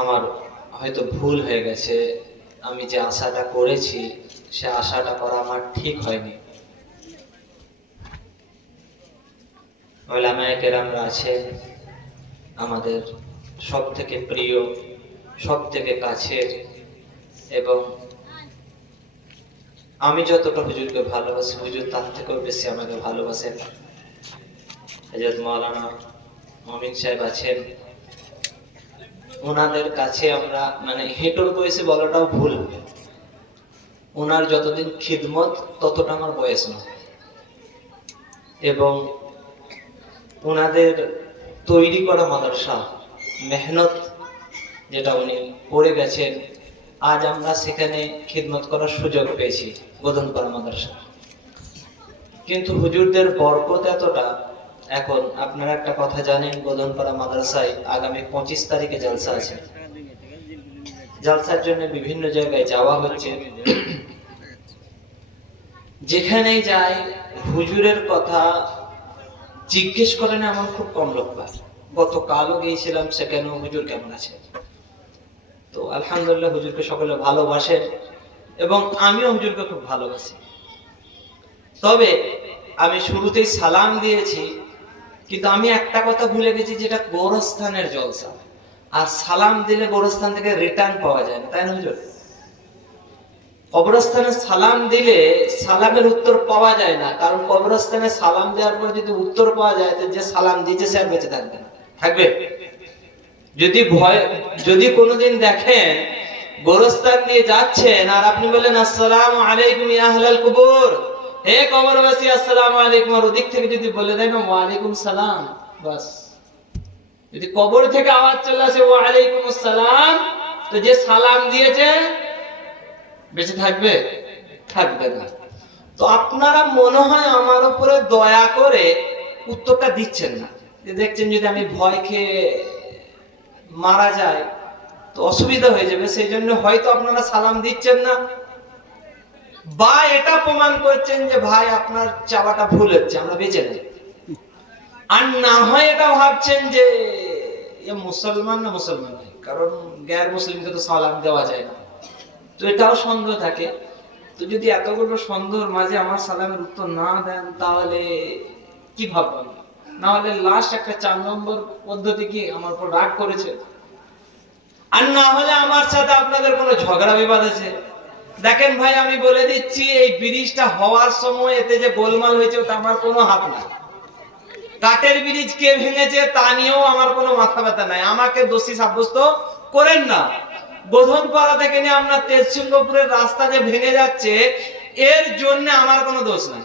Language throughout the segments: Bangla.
আমার হয়তো ভুল হয়ে গেছে, আমি যে আশাটা করেছি সে আশাটা করা আমার ঠিক হয়নি। ওলামায়ে কেরামরা আছেন আমাদের সব থেকে প্রিয়, সব থেকে কাছের, এবং আমি যতটা হুজুরকে ভালোবাসি হুজুর তার থেকেও বেশি আমাকে ভালোবাসেন। হযরত মাওলানা মুমিন সাহেব আছেন, ওনাদের কাছে আমরা হেঁটোর বয়সে বলাটাও ভুল, ওনার যতদিন খিদমত ততটা আমার বয়স না, এবং ওনাদের তৈরি করা মাদ্রাসা মেহনত যেটা উনি করে গেছেন, আজ আমরা সেখানে খিদমত করার সুযোগ পেয়েছি বোধনপাড়া মাদ্রাসা। কিন্তু হুজুরদের বরকত এতটা, এখন আপনারা একটা কথা জানেন, বোধনপাড়া মাদ্রাসায় আগামী 25 তারিখে জলসা আছে। জলসার জন্য বিভিন্ন জায়গায় যাওয়া হচ্ছে, যেখানেই যাই হুজুরের কথা জিজ্ঞেস করেন এমন খুব কম লোক পায়। গতকালও গিয়েছিলাম, সেখানেও হুজুর কেমন আছে। তো আলহামদুলিল্লাহ হুজুরকে সকলে ভালোবাসেন এবং আমিও হুজুরকে খুব ভালোবাসি। তবে আমি শুরুতেই সালাম দিয়েছি, কিন্তু আমি একটা কথা ভুলে গেছি, যেটা গোরস্থানের জলসা, আর সালাম দিলে গোরস্থান থেকে রিটার্ন পাওয়া যায় না, তাই না হুজুর? কবরস্থানে সালাম দিলে সালামের উত্তর পাওয়া যায় না, কারণ কবরস্থানে সালাম দেওয়ার পর যদি উত্তর পাওয়া যায় তো যে সালাম দিয়েছে সে আর বেঁচে থাকবে না, থাকবে? যদি কোনোদিন দেখেন গোরস্থান দিয়ে যাচ্ছেন আর আপনি বলেন আসসালামু আলাইকুম ইয়া আহলাল কুবুর, হে কবরবাসী আসসালামু আলাইকুম, আর ওদিক থেকে যদি বলে দেন ওয়া আলাইকুম সালাম, বাস। যদি কবর থেকে আওয়াজ চলে আসে ওয়া আলাইকুম আসসালাম, তো যে সালাম দিয়েছে বেঁচে থাকবে? থাকবে না। তো আপনারা মনে হয় আমার উপরে দয়া করে উত্তরটা দিচ্ছেন না, দেখছেন যদি আমি ভয় খেয়ে মারা যায় তো অসুবিধা হয়ে যাবে, সেই জন্য হয়তো আপনারা সালাম দিচ্ছেন না, বা এটা প্রমাণ করছেন যে ভাই আপনার চাওয়াটা ভুল হচ্ছে, আমরা বেঁচে নেই। আর না হয় এটা ভাবছেন যে মুসলমান না মুসলমান নেই, কারণ গ্যার মুসলিমকে তো সালাম দেওয়া যায় না, তো এটাও সন্দেহ থাকে। তো যদি এতগুলো সন্দেহের মাঝে আমার সালামের উত্তর না দেন তাহলে কি ভাববেন? না হলে লাস্ট একটা 4 নম্বর পদ্ধতি কি আমার উপর রাগ করেছে, আর না হলে আমার সাথে আপনাদের কোনো ঝগড়া বিবাদ আছে। দেখেন ভাই, আমি বলে দিচ্ছি, এই ব্রিজটা হওয়ার সময় এতে যে গোলমাল হয়েছে ওটা আমার কোনো হাত নাই। কাঠের ব্রিজ কে ভেঙেছে তা নিয়েও আমার কোনো মাথা ব্যথা নাই, আমাকে দোষী সাব্যস্ত করেন না। বোধনপাড়া থেকে নিয়ে আপনার তেজসিংহপুরের রাস্তা যে ভেঙে যাচ্ছে, এর জন্য আমার কোনো দোষ নাই,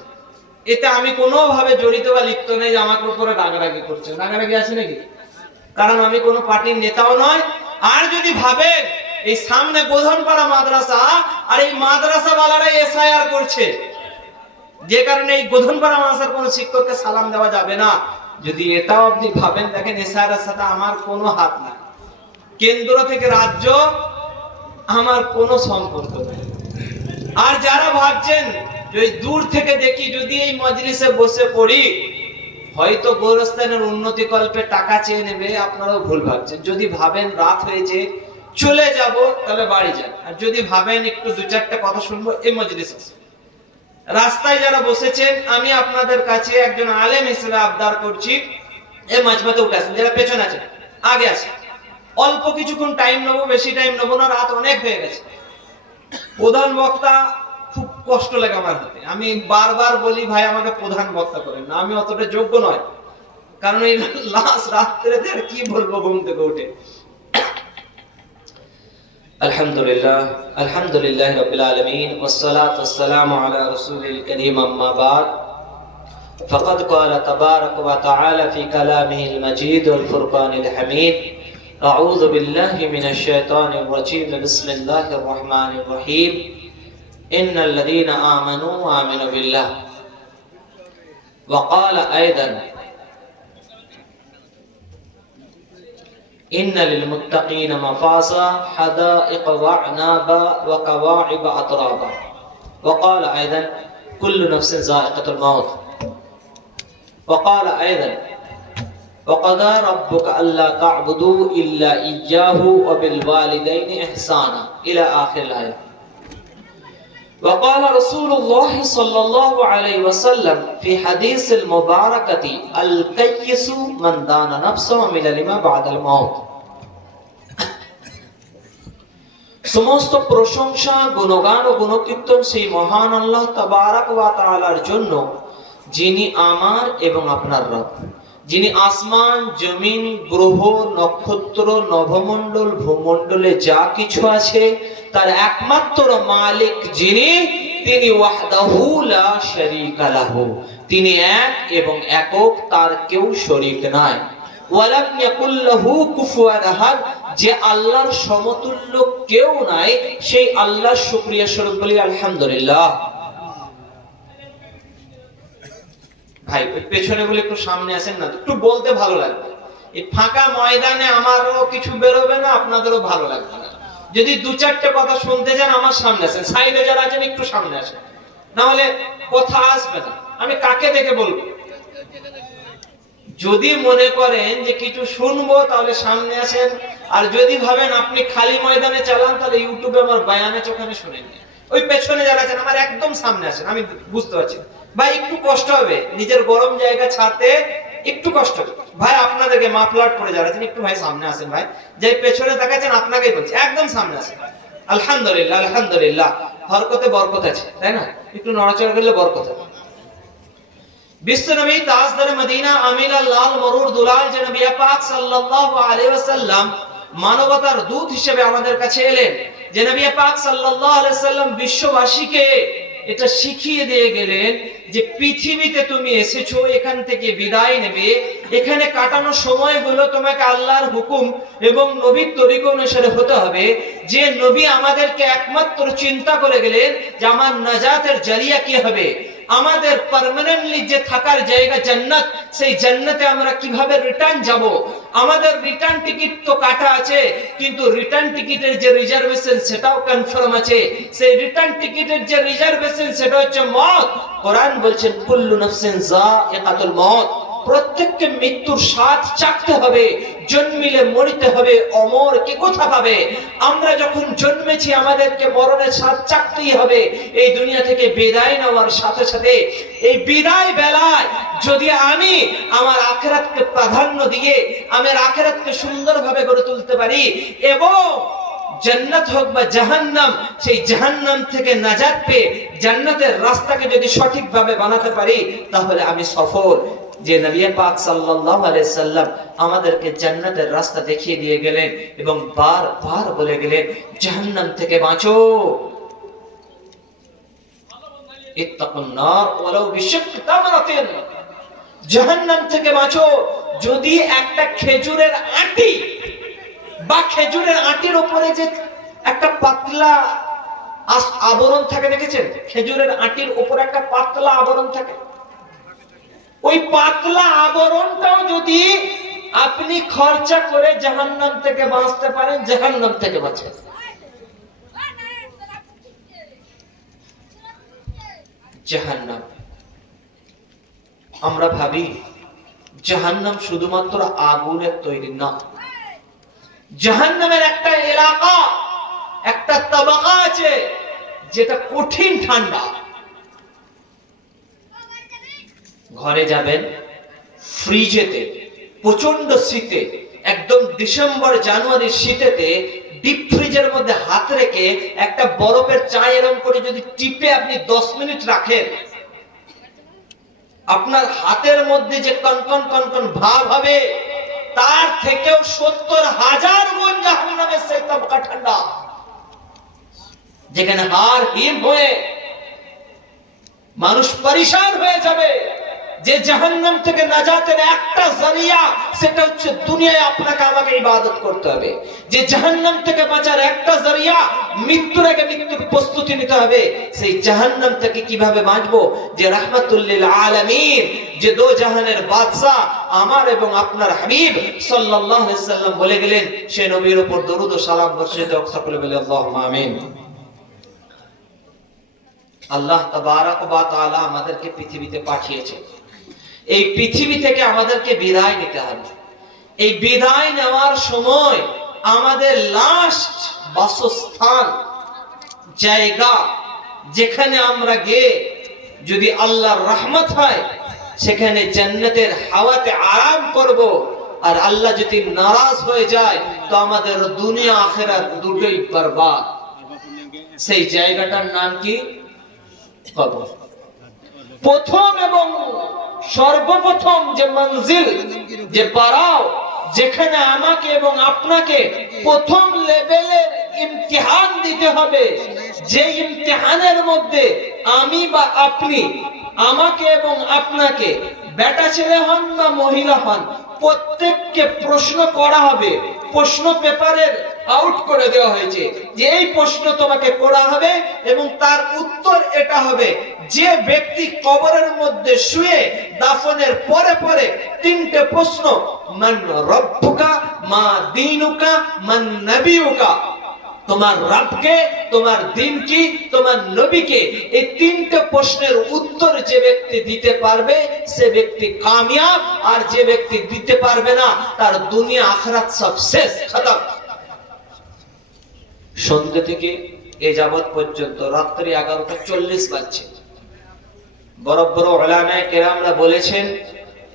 এতে আমি কোনোভাবে জড়িত বা লিপ্ত নেই যে আমাকে উপরে রাগারাগি করছে। রাগারাগি আছে নাকি? কারণ আমি কোনো পার্টির নেতাও নয়। আর যদি ভাবেন এই সামনে বোধনপাড়া মাদ্রাসা, আর এই মাদ্রাসাওয়ালারা এসআইআর করছে, যে কারণে এই বোধনপাড়া মাদ্রাসার কোনো শিক্ষককে সালাম দেওয়া যাবে না, যদি এটাও আপনি ভাবেন, দেখেন এসআইআর সাথে আমার কোনো হাত নাই, কেন্দ্র থেকে রাজ্য আমার কোনো সম্পর্ক নেই। আর যারা ভাবছেন যে দূর থেকে দেখি, যদি এই মজলিসে বসে পড়ি হয়তো গোরস্থানের উন্নতি কল্পে টাকা চেয়ে নেবে, আপনারাও ভুল ভাবছেন। যদি ভাবেন রাত হয়েছে চলে যাব, তাহলে বাড়ি যান। আর যদি ভাবেন একটু 2-4টা কথা শুনবো, এই মজলিসে রাস্তায় যারা বসেছেন, আমি আপনাদের কাছে একজন আলেম হিসেবে আবদার করছি, এই মাজমাতে উঠে আসেন। যারা পেছনে আছেন আগে আসেন, অল্প কিছুক্ষণ টাইম নেবো, বেশি টাইম নেবো না, রাত অনেক হয়ে গেছে। প্রধান বক্তা খুব কষ্ট লাগে আমার হাতে, আমি বারবার বলি ভাই আমাকে প্রধান বক্তা করেন না, আমি অতটা যোগ্য নয়, কারণ এই লাস্ট রাত্রে আর কি বলবো ঘুম থেকে উঠে। আলহামদুলিল্লাহ, আলহামদুলিল্লাহ রাব্বিল আলামিন, ওয়াসসালাতু ওয়াসসালামু আলা রাসূলিল কারীম, আম্মা বাদ। ফাকাদ ক্বালা তাবারাক ওয়া তাআলা ফি কালামিহিল মাজিদ ওয়াল ফুরকানিল হামিদ, আউযু বিল্লাহি মিনাশ শাইতানির রাজীম, বিসমিল্লাহির রহমানির রহিম, ইন্নাল্লাযীনা আমানু ওয়া আমিনু বিল্লাহ। ওয়া ক্বালা আইদান إن للمتقين مفازا حدائق وأعنابا وكواعب أترابا. وقال أيضا كل نفس ذائقة الموت. وقال أيضا وقضى ربك ألا تعبدوا إلا إياه وبالوالدين إحسانا إلى آخر الآية. وقال رسول الله صلى الله عليه وسلم في حديث المباركة الكيس من دان نفسه من لما بعد الموت. সমস্ত প্রশংসা গুণগান ও গুণকীর্তন সেই মহান আল্লাহ তাবারাক ওয়া তাআলার জন্য, যিনি আমার এবং আপনার রব, যিনি আসমান, জমিন, গ্রহ, নক্ষত্র, নভমণ্ডল, ভূমণ্ডলে যা কিছু আছে তার একমাত্র মালিক যিনি, তিনি ওয়াহদাহু লা শারীকা লাহু, তিনি এক এবং একক, তার কেউ শরীক নাই। ওয়ালাম ইয়াকুল লাহু কুফুয়ান আহাদ, যে আল্লাহর সমতুল্য কেউ নাই, সেই আল্লাহর শুকরিয়া স্বরূপ বলি আলহামদুলিল্লাহ। ভাই পেছনে বলে একটু সামনে আসেন না, একটু বলতে ভালো লাগবে। এই ফাঁকা ময়দানে আমারও কিছু বেরোবে না, আপনাদেরও ভালো লাগবে না। যদি দু চারটে কথা শুনতে চান আমার সামনে আসেন, সাইডে যারা আছেন একটু সামনে আসেন, না হলে কথা আসবে না। আমি কাকে দেখে বলবো? যদি মনে করেন যে কিছু শুনবো তাহলে সামনে আসেন, আর যদি ভাবেন আপনি খালি ময়দানে চালান তাহলে ইউটিউবে আমার বায়ানে চোখানে শুনেন। ওই পেছনে যারা আছেন আমার একদম সামনে আসেন, আমি বুঝতে পারছি ভাই একটু কষ্ট হবে, নিজের গরম জায়গা ছাড়তে একটু কষ্ট হবে ভাই। আপনাদেরকে মাফলার পরে যারা আছেন একটু ভাই সামনে আসেন। ভাই যে পেছনে দেখাচ্ছেন আপনাকেই বলছি, একদম সামনে আসেন। আলহামদুলিল্লাহ আলহামদুলিল্লাহ, হরকতে বরকত আছে, তাই না? একটু নড়াচড়া করলে বরকত আছে। বিশ্বনবী তাজদার মদিনা আমিনাল লাল মরুর দুলাল যে নবী পাক সাল্লাল্লাহু আলাইহি ওয়াসাল্লাম মানবতার দূত হিসেবে আমাদের কাছে এলেন, যে নবী পাক সাল্লাল্লাহু আলাইহি ওয়াসাল্লাম বিশ্ববাসীকে এটা শিখিয়ে দিয়ে গেলেন যে পৃথিবীতে তুমি এসেছো, এখান থেকে বিদায় নেবে, এখানে কাটানো সময়গুলো তোমাকে আল্লাহর হুকুম এবং নবীর তরিকা অনুসারে হতে হবে। যে নবী আমাদেরকে একমাত্র চিন্তা করে গেলেন যে আমার নাজাতের জারিয়া কি হবে, আমাদের পার্মানেন্টলি যে থাকার জায়গা জান্নাত, সেই জান্নাতে আমরা কিভাবে রিটার্ন যাব। আমাদের রিটার্ন টিকিট তো কাটা আছে, কিন্তু রিটার্ন টিকিটের যে রিজার্ভেশন সেটাও কনফার্ম আছে। সেই রিটার্ন টিকিটের যে রিজার্ভেশন সেটা হচ্ছে মওত। কোরআন বলছেন কুল্লু নাফসিন যায়িকাতুল মওত, প্রত্যেককে মৃত্যুর স্বাদ চাখতে হবে, জন্মিলে মরিতে হবে, অমর কে কোথা পাবে। আমরা যখন জন্মেছি আমাদেরকে মরণের স্বাদ চাখতেই হবে। এই দুনিয়া থেকে বিদায় নেওয়ার সাথে সাথে এই বিদায় বেলায় যদি আমি আমার আখিরাতকে প্রাধান্য দিয়ে আমার আখিরাতকে সুন্দরভাবে গড়ে তুলতে পারি এবং জান্নাত হোক বা জাহান্নাম, সেই জাহান্নাম থেকে নাজাত পেয়ে জান্নাতের রাস্তাকে যদি সঠিকভাবে বানাতে পারি তাহলে আমি সফল। যে নবী পাক সাল্লাল্লাহু আলাইহি সাল্লাম আমাদেরকে জান্নাতের রাস্তা দেখিয়ে দিয়ে গেলেন এবং বারবার বলে গেলেন জাহান্নাম থেকে বাঁচো, ইত্তাকুন নার ওয়ালাউ বিশিক্কি তামরাতিন, জাহান্নাম থেকে বাঁচো। যদি একটা খেজুরের আটি বা খেজুরের আটির উপরে যে একটা পাতলা আবরণ থাকে, দেখেছেন? খেজুরের আটির উপরে একটা পাতলা আবরণ থাকে, ওই পাতলা আবরণটাও যদি আপনি খরচা করে জাহান্নাম থেকে বাঁচতে পারেন, জাহান্নাম থেকে বাঁচেন। জাহান্নাম, আমরা ভাবি জাহান্নাম শুধুমাত্র আগুনের তৈরি না, জাহান্নামের একটা এলাকা, একটা তাবাকা আছে যেটা কঠিন ঠান্ডা। ঘরে যাবেন, ফ্রিজেতে প্রচন্ড শীতে, একদম ডিসেম্বর জানুয়ারির শীতেতে ডিপ ফ্রিজের মধ্যে হাত রেখে একটা বরফের চা এরকম করে যদি টিপে আপনি 10 মিনিট রাখেন, আপনার হাতের মধ্যে যে কনকন কনকন ভাব হবে তার থেকেও 70,000 গুণ জাহান্নামের সেই তাবকা ঠান্ডা, যেখানে হাড় হিম হয়ে মানুষ পরিশান হয়ে যাবে। যে জাহান্নাম থেকে নাজাতের একটা জারিয়া, সেটা হচ্ছে দুনিয়ায় আপনাকে আমাকে ইবাদত করতে হবে। যে জাহান্নাম থেকে বাঁচার একটা জারিয়া, মৃত্যুর আগে মৃত্যুর প্রস্তুতি নিতে হবে। সেই জাহান্নাম থেকে কিভাবে বাঁচবো? যে রাহমাতুল লিল আলামিন, যে দো জাহানের বাদশা আমার এবং আপনার হাবিব সাল্লাল্লাহু আলাইহি সাল্লাম বলে গেলেন, সেই নবীর উপর দরুদ ও সালাম বর্ষিত হোক। সকলে বলে আল্লাহুম্মা আমিন। আল্লাহ তাবারাক ওয়া তাআলা আমাদেরকে পৃথিবীতে পাঠিয়েছে এই পৃথিবী থেকে আমাদেরকে বিদায় নিতে হবে। এই বিদায় নেওয়ার সময় আমাদের লাস্ট বাসস্থান, জায়গা, যেখানে আমরা গিয়ে যদি আল্লাহর রহমত হয় সেখানে জান্নাতের হাওয়াতে আরাম করব। আর আল্লাহ যদি নারাজ হয়ে যায় তো আমাদের দুনিয়া আখিরাত দুটোই বরবাদ। সেই জায়গাটার নাম কি? কবর। প্রথম এবং সর্বপ্রথম যে মঞ্জিল, যে পাড়াও, যেখানে আমাকে এবং আপনাকে প্রথম লেভেলের ইমতিহান দিতে হবে, যে ইমতিহানের মধ্যে আমি বা আপনি, আমাকে এবং আপনাকে, বেটা ছেলে হন বা মহিলা হন, প্রত্যেককে প্রশ্ন করা হবে। প্রশ্ন পেপারের আউট করে দেওয়া হয়েছে যে এই প্রশ্ন তোমাকে করা হবে এবং তার উত্তর এটা হবে। যে ব্যক্তি কবরের মধ্যে শুয়ে দাফনের পরে পরে তিনটে প্রশ্ন, মান রব্বুকা, মা দীনুকা, মান নবিয়ুকা, তোমার রবকে, তোমার দিন কি, তোমার নবীকে, এই তিনটে প্রশ্নের উত্তর যে ব্যক্তি দিতে পারবে সে ব্যক্তি কামিয়াব। আর যে ব্যক্তি দিতে পারবে না তার দুনিয়া আখিরাত সব শেষ, খতম। সন্ধ্যে থেকে এ যাবত পর্যন্ত রাত্রি 11:40 বাজছে। বড় বড় উলামায়ে কেরামরা বলেছেন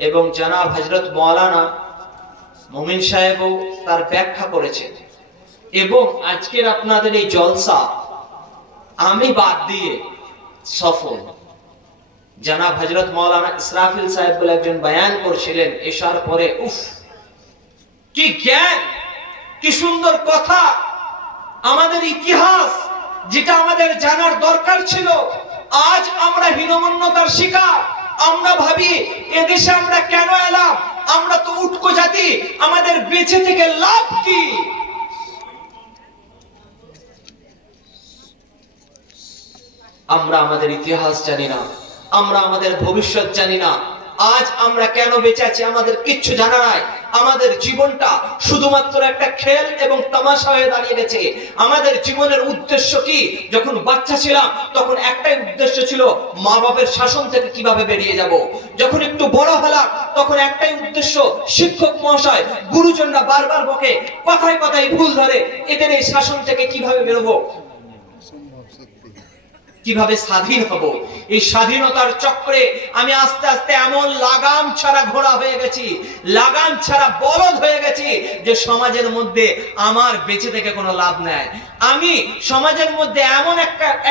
এবং জনাব হযরত মাওলানা মুমিন সাহেবও তার ব্যাখ্যা করেছেন। এবং আজকের আপনাদের এই জলসা আমি বাদ দিয়ে সফল, জনাব হযরত মাওলানা ইসরাফিল সাহেব বলে একজন বয়ান করছিলেন এশার পরে, উফ কি জ্ঞান, কি সুন্দর কথা। আমাদের ইতিহাস যেটা আমাদের জানার দরকার ছিল, আজ আমরা হীনমন্যতার শিকার। আমরা ভাবি এদেশে আমরা কেন এলাম, আমরা তো উটকো জাতি, আমাদের বেঁচে থেকে লাভ কি? আমরা আমাদের ইতিহাস জানি না, আমরা আমাদের ভবিষ্যৎ জানি না। আজ আমরা কেন বেঁচে আছি আমাদের কিচ্ছু জানা নাই। আমাদের জীবনটা শুধুমাত্র একটা খেল এবং তামাশা হয়ে দাঁড়িয়ে গেছে। আমাদের জীবনের উদ্দেশ্য কি? যখন বাচ্চা ছিলাম তখন একটাই উদ্দেশ্য ছিল, মা বাবার শাসন থেকে কিভাবে বেরিয়ে যাব। যখন একটু বড় হলাম তখন একটাই উদ্দেশ্য, শিক্ষক মহাশয়, গুরুজনরা বারবার বকে, কথায় কথায় ভুল ধরে, এদের এই শাসন থেকে কিভাবে বেরোবো, কিভাবে স্বাধীন হব। এই স্বাধীনতার চক্রে আমি আস্তে আস্তে এমন লাগাম ছাড়া ঘোড়া হয়ে গেছি, লাগাম ছাড়া বলদ হয়ে গেছি যে সমাজের মধ্যে আমার বেঁচে থেকে কোনো লাভ নাই। আমি সমাজের মধ্যে এমন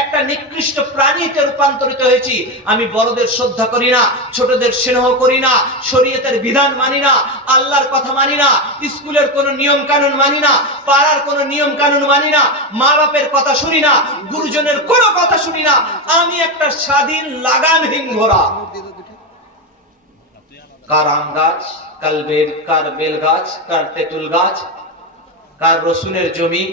একটা নিকৃষ্ট প্রাণীতে রূপান্তরিত হয়েছি। আমি বড়দের শ্রদ্ধা করি না, ছোটদের স্নেহ করি না, শরীয়তের বিধান মানি না, আল্লাহর কথা মানি না, স্কুলের কোনো নিয়ম কানুন মানি না, পাড়ার কোনো নিয়ম কানুন মানি না, মা বাপের কথা শুনি না, গুরুজনের কোনো কথা শুনি না। আমি একটা স্বাধীন লাগামহীন ঘোড়া। কার আম গাছ, কার বেল গাছ, কার তেঁতুল গাছ, কার রসুনের জমি,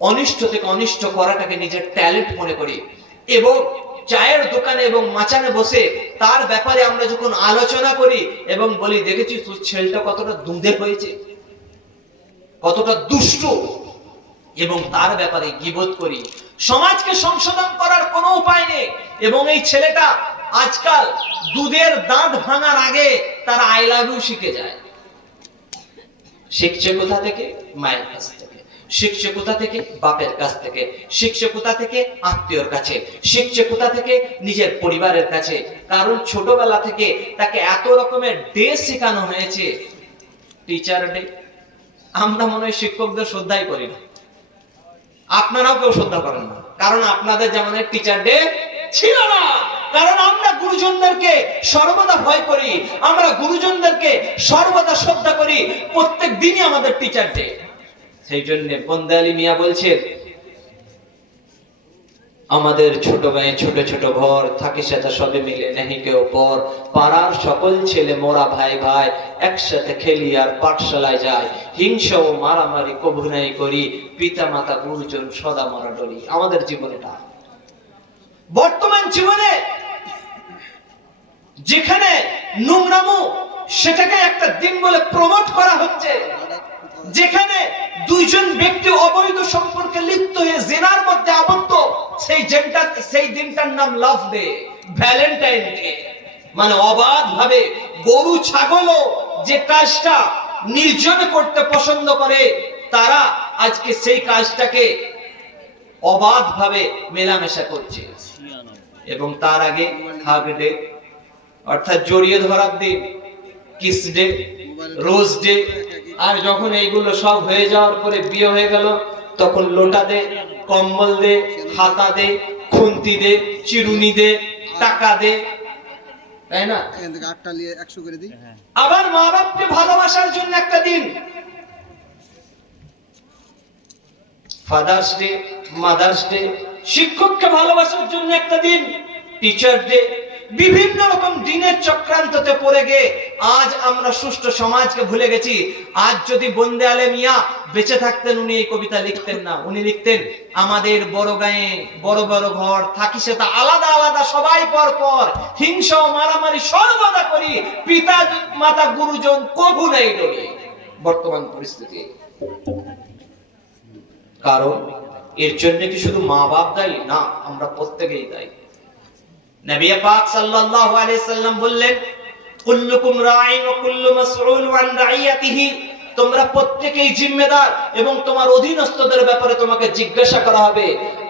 অনিষ্ট থেকে অনিষ্ট করাটাকে নিজের ট্যালেন্ট মনে করি। এবং চায়ের দোকানে এবং মাচানে বসে তার ব্যাপারে আমরা যখন আলোচনা করি এবং বলি, দেখেছিস তোর ছেলেটা কতটা দুধে হয়েছে, কতটা দুষ্ট, এবং তার ব্যাপারে গীবত করি। সমাজকে সংশোধন করার কোনো উপায় নেই। এবং এই ছেলেটা আজকাল দুধের দাঁত ভাঙার আগে তার আই লাভ ইউ শিখে যায়। শিখছে কোথা থেকে? মায়ের কাছ থেকে। শিখছে কোথা থেকে? বাপের কাছ থেকে। শিখছে কোথা থেকে? আত্মীয়র কাছে। শিখছে কোথা থেকে? নিজের পরিবারের কাছে। কারণ ছোটবেলা থেকে তাকে এত রকমের ডে শেখানো হয়েছে। টিচার ডে, আমরা মনে হয় শিক্ষকদের শ্রদ্ধাই করি না, আপনারাও কেউ শ্রদ্ধা করেন না, কারণ আপনাদের যেমন টিচার ডে ছিল না। কারণ আমরা গুরুজনদেরকে সর্বদা ভয় করি, আমরা গুরুজনদেরকে সর্বদা শ্রদ্ধা করি। প্রত্যেক দিনই আমাদের টিচার ডে। সেই জন্য বন্দে আলী মিয়া বলছেন, আমাদের ছোট গায়ে ছোট ছোট ঘর, থাকি সাথে সবে মিলে নেহি কেউ পর, পাড়ার সকল ছেলে মোরা ভাই ভাই, একসাথে খেলি আর পাঠশালায় যায়, হিংসা ও মারামারি কভু নাই করি, পিতা মাতা গুরুজন সদা মরা ডরি। আমাদের জীবনেটা, বর্তমান জীবনে যেখানে নোংরামো সেটাকে একটা দিন বলে প্রমোট করা হচ্ছে, যেখানে দুইজন ব্যক্তি অবৈধ সম্পর্কে লিপ্ত হয়ে জিনার মধ্যে আবদ্ধ, সেই দিনটার নাম লাভ ডে, ভ্যালেন্টাইন ডে। মানে অবাধ ভাবে গরু ছাগলও যে কাজটা নির্জনে করতে পছন্দ করে, তারা আজকে সেই কাজটাকে অবাধ ভাবে মেলামেশা করছে। এবং তার আগে হাগ ডে, অর্থাৎ জড়িয়ে ধরার দিন, কিস ডে, রোজ ডে, আর যখন এইগুলো সব হয়ে যাওয়ার পরে বিয়ে হয়ে গেল, তখন লোটা দে, কম্বল দে, হাতা দে, খুন্তি দে, চিরুনি দে, টাকা দে, তাই না? আবার মা বাপকে ভালোবাসার জন্য একটা দিন, ফাদার্স ডে, মাদার্স ডে, শিক্ষককে ভালোবাসার জন্য একটা দিন, টিচার ডে। বিভিন্ন রকম দিনের চক্রান্ততে পড়ে গিয়ে আজ আমরা সুষ্ঠু সমাজকে ভুলে গেছি। আজ যদি বন্দে আলে মিয়া বেঁচে থাকতেন, উনি এই কবিতা লিখতেন না। উনি লিখতেন, আমাদের বড় গায়ে বড় বড় ঘর থাকি, সেটা আলাদা আলাদা সবাই পর পর, হিংসা ও মারামারি সর্বদা করি, পিতা মাতা গুরুজন কবু নাই ডরি। বর্তমান পরিস্থিতি, কারণ এর জন্য কি শুধু মা বাপ দায়ী? না, আমরা প্রত্যেকেই দায়ী। নবী পাক সাল্লাল্লাহু আলাইহি সাল্লাম বললেন, কুল্লুকুম রাঈন ওয়া কুল্লু মাসউলু আন রাইয়াতিহি, তোমরা প্রত্যেকেই জিম্মেদার এবং তোমার অধীনস্থদের ব্যাপারে তোমাকে জিজ্ঞাসা করা হবে।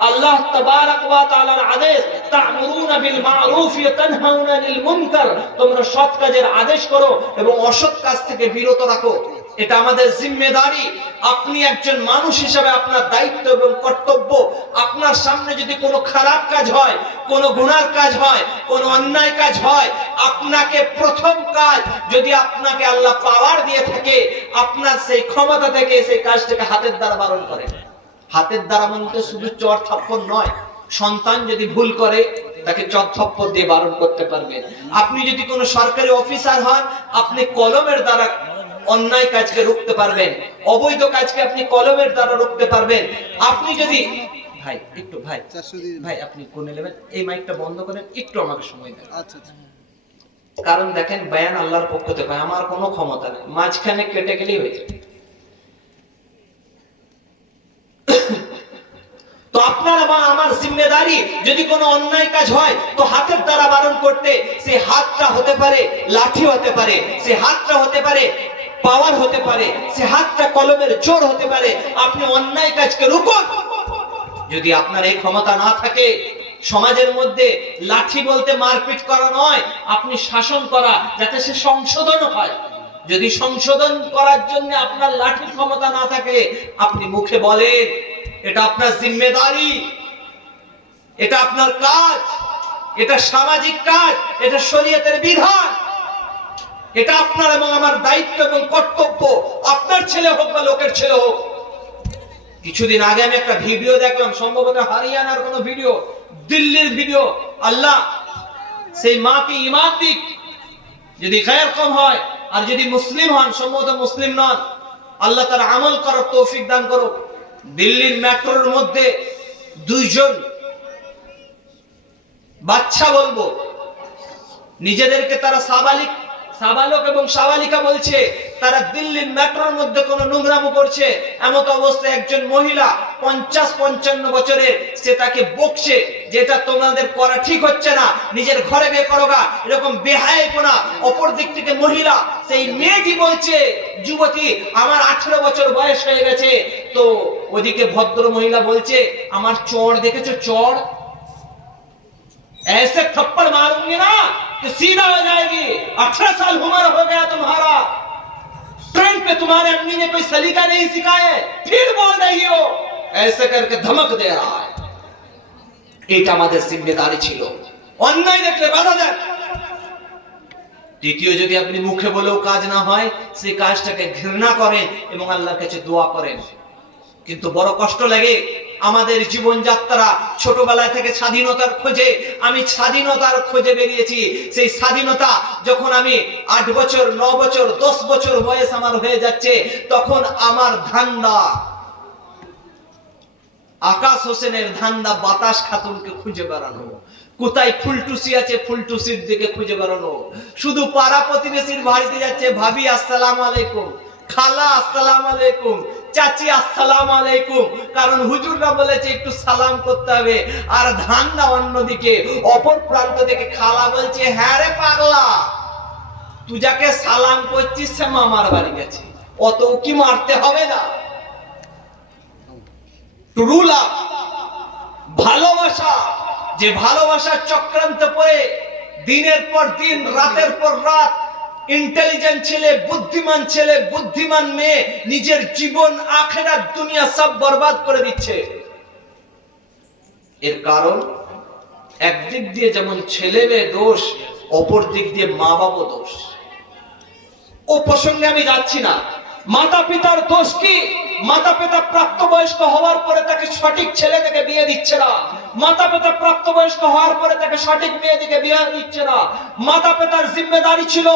আল্লাহ তাবারাক ওয়া তাআলার আদেশ, তা'মুরুনা বিল মা'রুফ ওয়া তানহাউনা আনিল মুনকার, তোমরা সৎ কাজের আদেশ করো এবং অসৎ কাজ থেকে বিরত রাখো। এটা আমাদের জিম্মেদারি। আপনি একজন মানুষ হিসেবে আপনার দায়িত্ব এবং কর্তব্য, আপনার সামনে যদি কোনো খারাপ কাজ হয়, কোনো গুনার কাজ হয়, কোনো অন্যায় কাজ হয়, আপনাকে প্রথম কাজ, যদি আপনাকে আল্লাহ পাওয়ার দিয়ে থাকে, আপনার সেই ক্ষমতা থেকে সেই কাজটাকে হাতের দ্বারা বারণ করেন। হাতের দ্বারা বলতে শুধু চর থাপ্পড় নয়, সন্তান যদি ভুল করে তাকে চর থাপ্পড় দিয়ে বারণ করতে পারবেন। আপনি যদি কোনো সরকারি অফিসার হন, আপনি কলমের দ্বারা অন্যায় কাজকে রুখতে পারবেন, অবৈধ কাজকে আপনি কলমের দ্বারা রুখতে পারবেন। আপনি যদি ভাই একটু ভাই ভাই আপনি কোন নেবেন, এই মাইকটা বন্ধ করেন, একটু আমাকে সময় দেন। আচ্ছা, কারণ দেখেন, বয়ান আল্লাহর পক্ষ থেকে, আমার কোনো ক্ষমতা নেই, মাঝখানে কেটে গেলেই হয়ে যাবে। তো আপনার বা আমার জিম্মেদারি, যদি কোনো অন্যায় কাজ হয় তো হাতের দ্বারা বারণ করতে। সে হাতটা হতে পারে লাঠি, হতে পারে সে হাতটা হতে পারে পাওয়ার, হতে পারে সে হাতটা কলমের জোর হতে পারে। আপনি অন্যায় কাজকে রুকুন। যদি আপনার এই ক্ষমতা না থাকে, সমাজের মধ্যে লাঠি বলতে মারপিট করা নয়, আপনি শাসন করা, যাতে সে সংশোধন হয়। যদি সংশোধন করার জন্য আপনার লাঠির ক্ষমতা না থাকে, আপনি মুখে বলেন, এটা আপনার জিম্মেদারি, এটা আপনার কাজ, এটা সামাজিক কাজ, এটা শরীয়তের বিধান, এটা আপনার এবং আমার দায়িত্ব এবং কর্তব্য। আপনার ছেলে হোক বা লোকের ছেলে হোক। কিছুদিন আগে আমি একটা ভিডিও দেখলাম, সম্ভবত হরিয়ানার কোন ভিডিও, দিল্লির ভিডিও। আল্লাহ সেই মাকে ইমান দিক, যদি গায়ের কম হয় আর যদি মুসলিম হন, সম্ভবত মুসলিম নন, আল্লাহ তার আমল করার তৌফিক দান করো। দিল্লির মেট্রোর মধ্যে দুইজন বাচ্চা, বলবো নিজেদেরকে তারা সাবালক এবং সাবালিকা বলছে, তারা দিল্লির মেট্রোর মধ্যে কোন নোংরামো করছে। এমত অবস্থায় একজন মহিলা 50-55 বছরের, সে তাকে বকছে, যেটা তোমাদের করা ঠিক হচ্ছে না, নিজের ঘরে বিয়ে করোগা, এরকম বেহায়াপনা। অপর দিক থেকে মহিলা, সেই মেয়েটি বলছে, যুবতী, আমার 18 বছর বয়স হয়ে গেছে। তো ওদিকে ভদ্র মহিলা বলছে, আমার চড় দেখেছো, চড়, ऐसे थप्पड़ मारूंगी ना कि सीधा हो जाएगी। 18 साल उम्र हो गया तुम्हारा, ट्रेन पे तुम्हारे अम्मी ने कोई सलीका नहीं सिखाया है, फिर बोल रही हो, ऐसे करके धमक दे रहा है। এটা আমাদের জিম্মেদারি ছিল। অন্যায় দেখলে বাধা দেন। দ্বিতীয়, যদি আপনি মুখে বলেও কাজ না হয়, সেই কাজটাকে ঘৃণা করেন এবং আল্লাহর কাছে দোয়া করেন। কিন্তু বড় কষ্ট লাগে, আমাদের জীবনযাত্রা ছোটবেলা থেকে স্বাধীনতার খোঁজে, আমি স্বাধীনতার খোঁজে বেরিয়েছি। সেই স্বাধীনতা যখন আমি 8 বছর, 9 বছর, 10 বছর বয়স আমার হয়ে যাচ্ছে, তখন আমার ধান্দা, আকাশ হোসেনের ধান্দা, বাতাস খাতুনকে খুঁজে বেড়ানো, কোথায় ফুলটুসি আছে ফুলটুসির দিকে খুঁজে বেড়ানো, শুধু পাড়া প্রতিবেশীর বাড়িতে যাচ্ছে, ভাবি আসসালামু আলাইকুম, খালা আসসালামু আলাইকুম, চাচি আসসালামু আলাইকুম, কারণ হুজুররা বলেছে একটু সালাম করতে হবে। আর ধান্দা অন্যদিকে, অপর প্রান্ত থেকে খালা বলছে, হ্যাঁ রে পাগলা, তুই যাকে সালাম করছিস সে মামার বাড়ি গেছে, অত কি মারতে হবে না। ট্রু লাভ, ভালোবাসা, যে ভালোবাসার চক্রান্ত পড়ে দিনের পর দিন, রাতের পর রাত ইন্টেলিজেন্ট ছেলে, বুদ্ধিমান ছেলে, বুদ্ধিমান মেয়ে নিজের জীবন, আখিরাত, দুনিয়া সব বরবাদ করে দিচ্ছে। এর কারণ একদিক দিয়ে যেমন ছেলে মেয়ে দোষ, অপর দিক দিয়ে মা বাবা দোষ। ও প্রসঙ্গে আমি যাচ্ছি না। মাতা পিতার দোষ কি? মাতা পিতা প্রাপ্তবয়স্ক হওয়ার পরে তাকে সঠিক ছেলে থেকে বিয়ে দিচ্ছে না। মাতা পিতা প্রাপ্তবয়স্ক হওয়ার পরে তাকে সঠিক মেয়ে থেকে বিয়ে দিচ্ছে না। মাতা পিতার জিম্মেদারি ছিল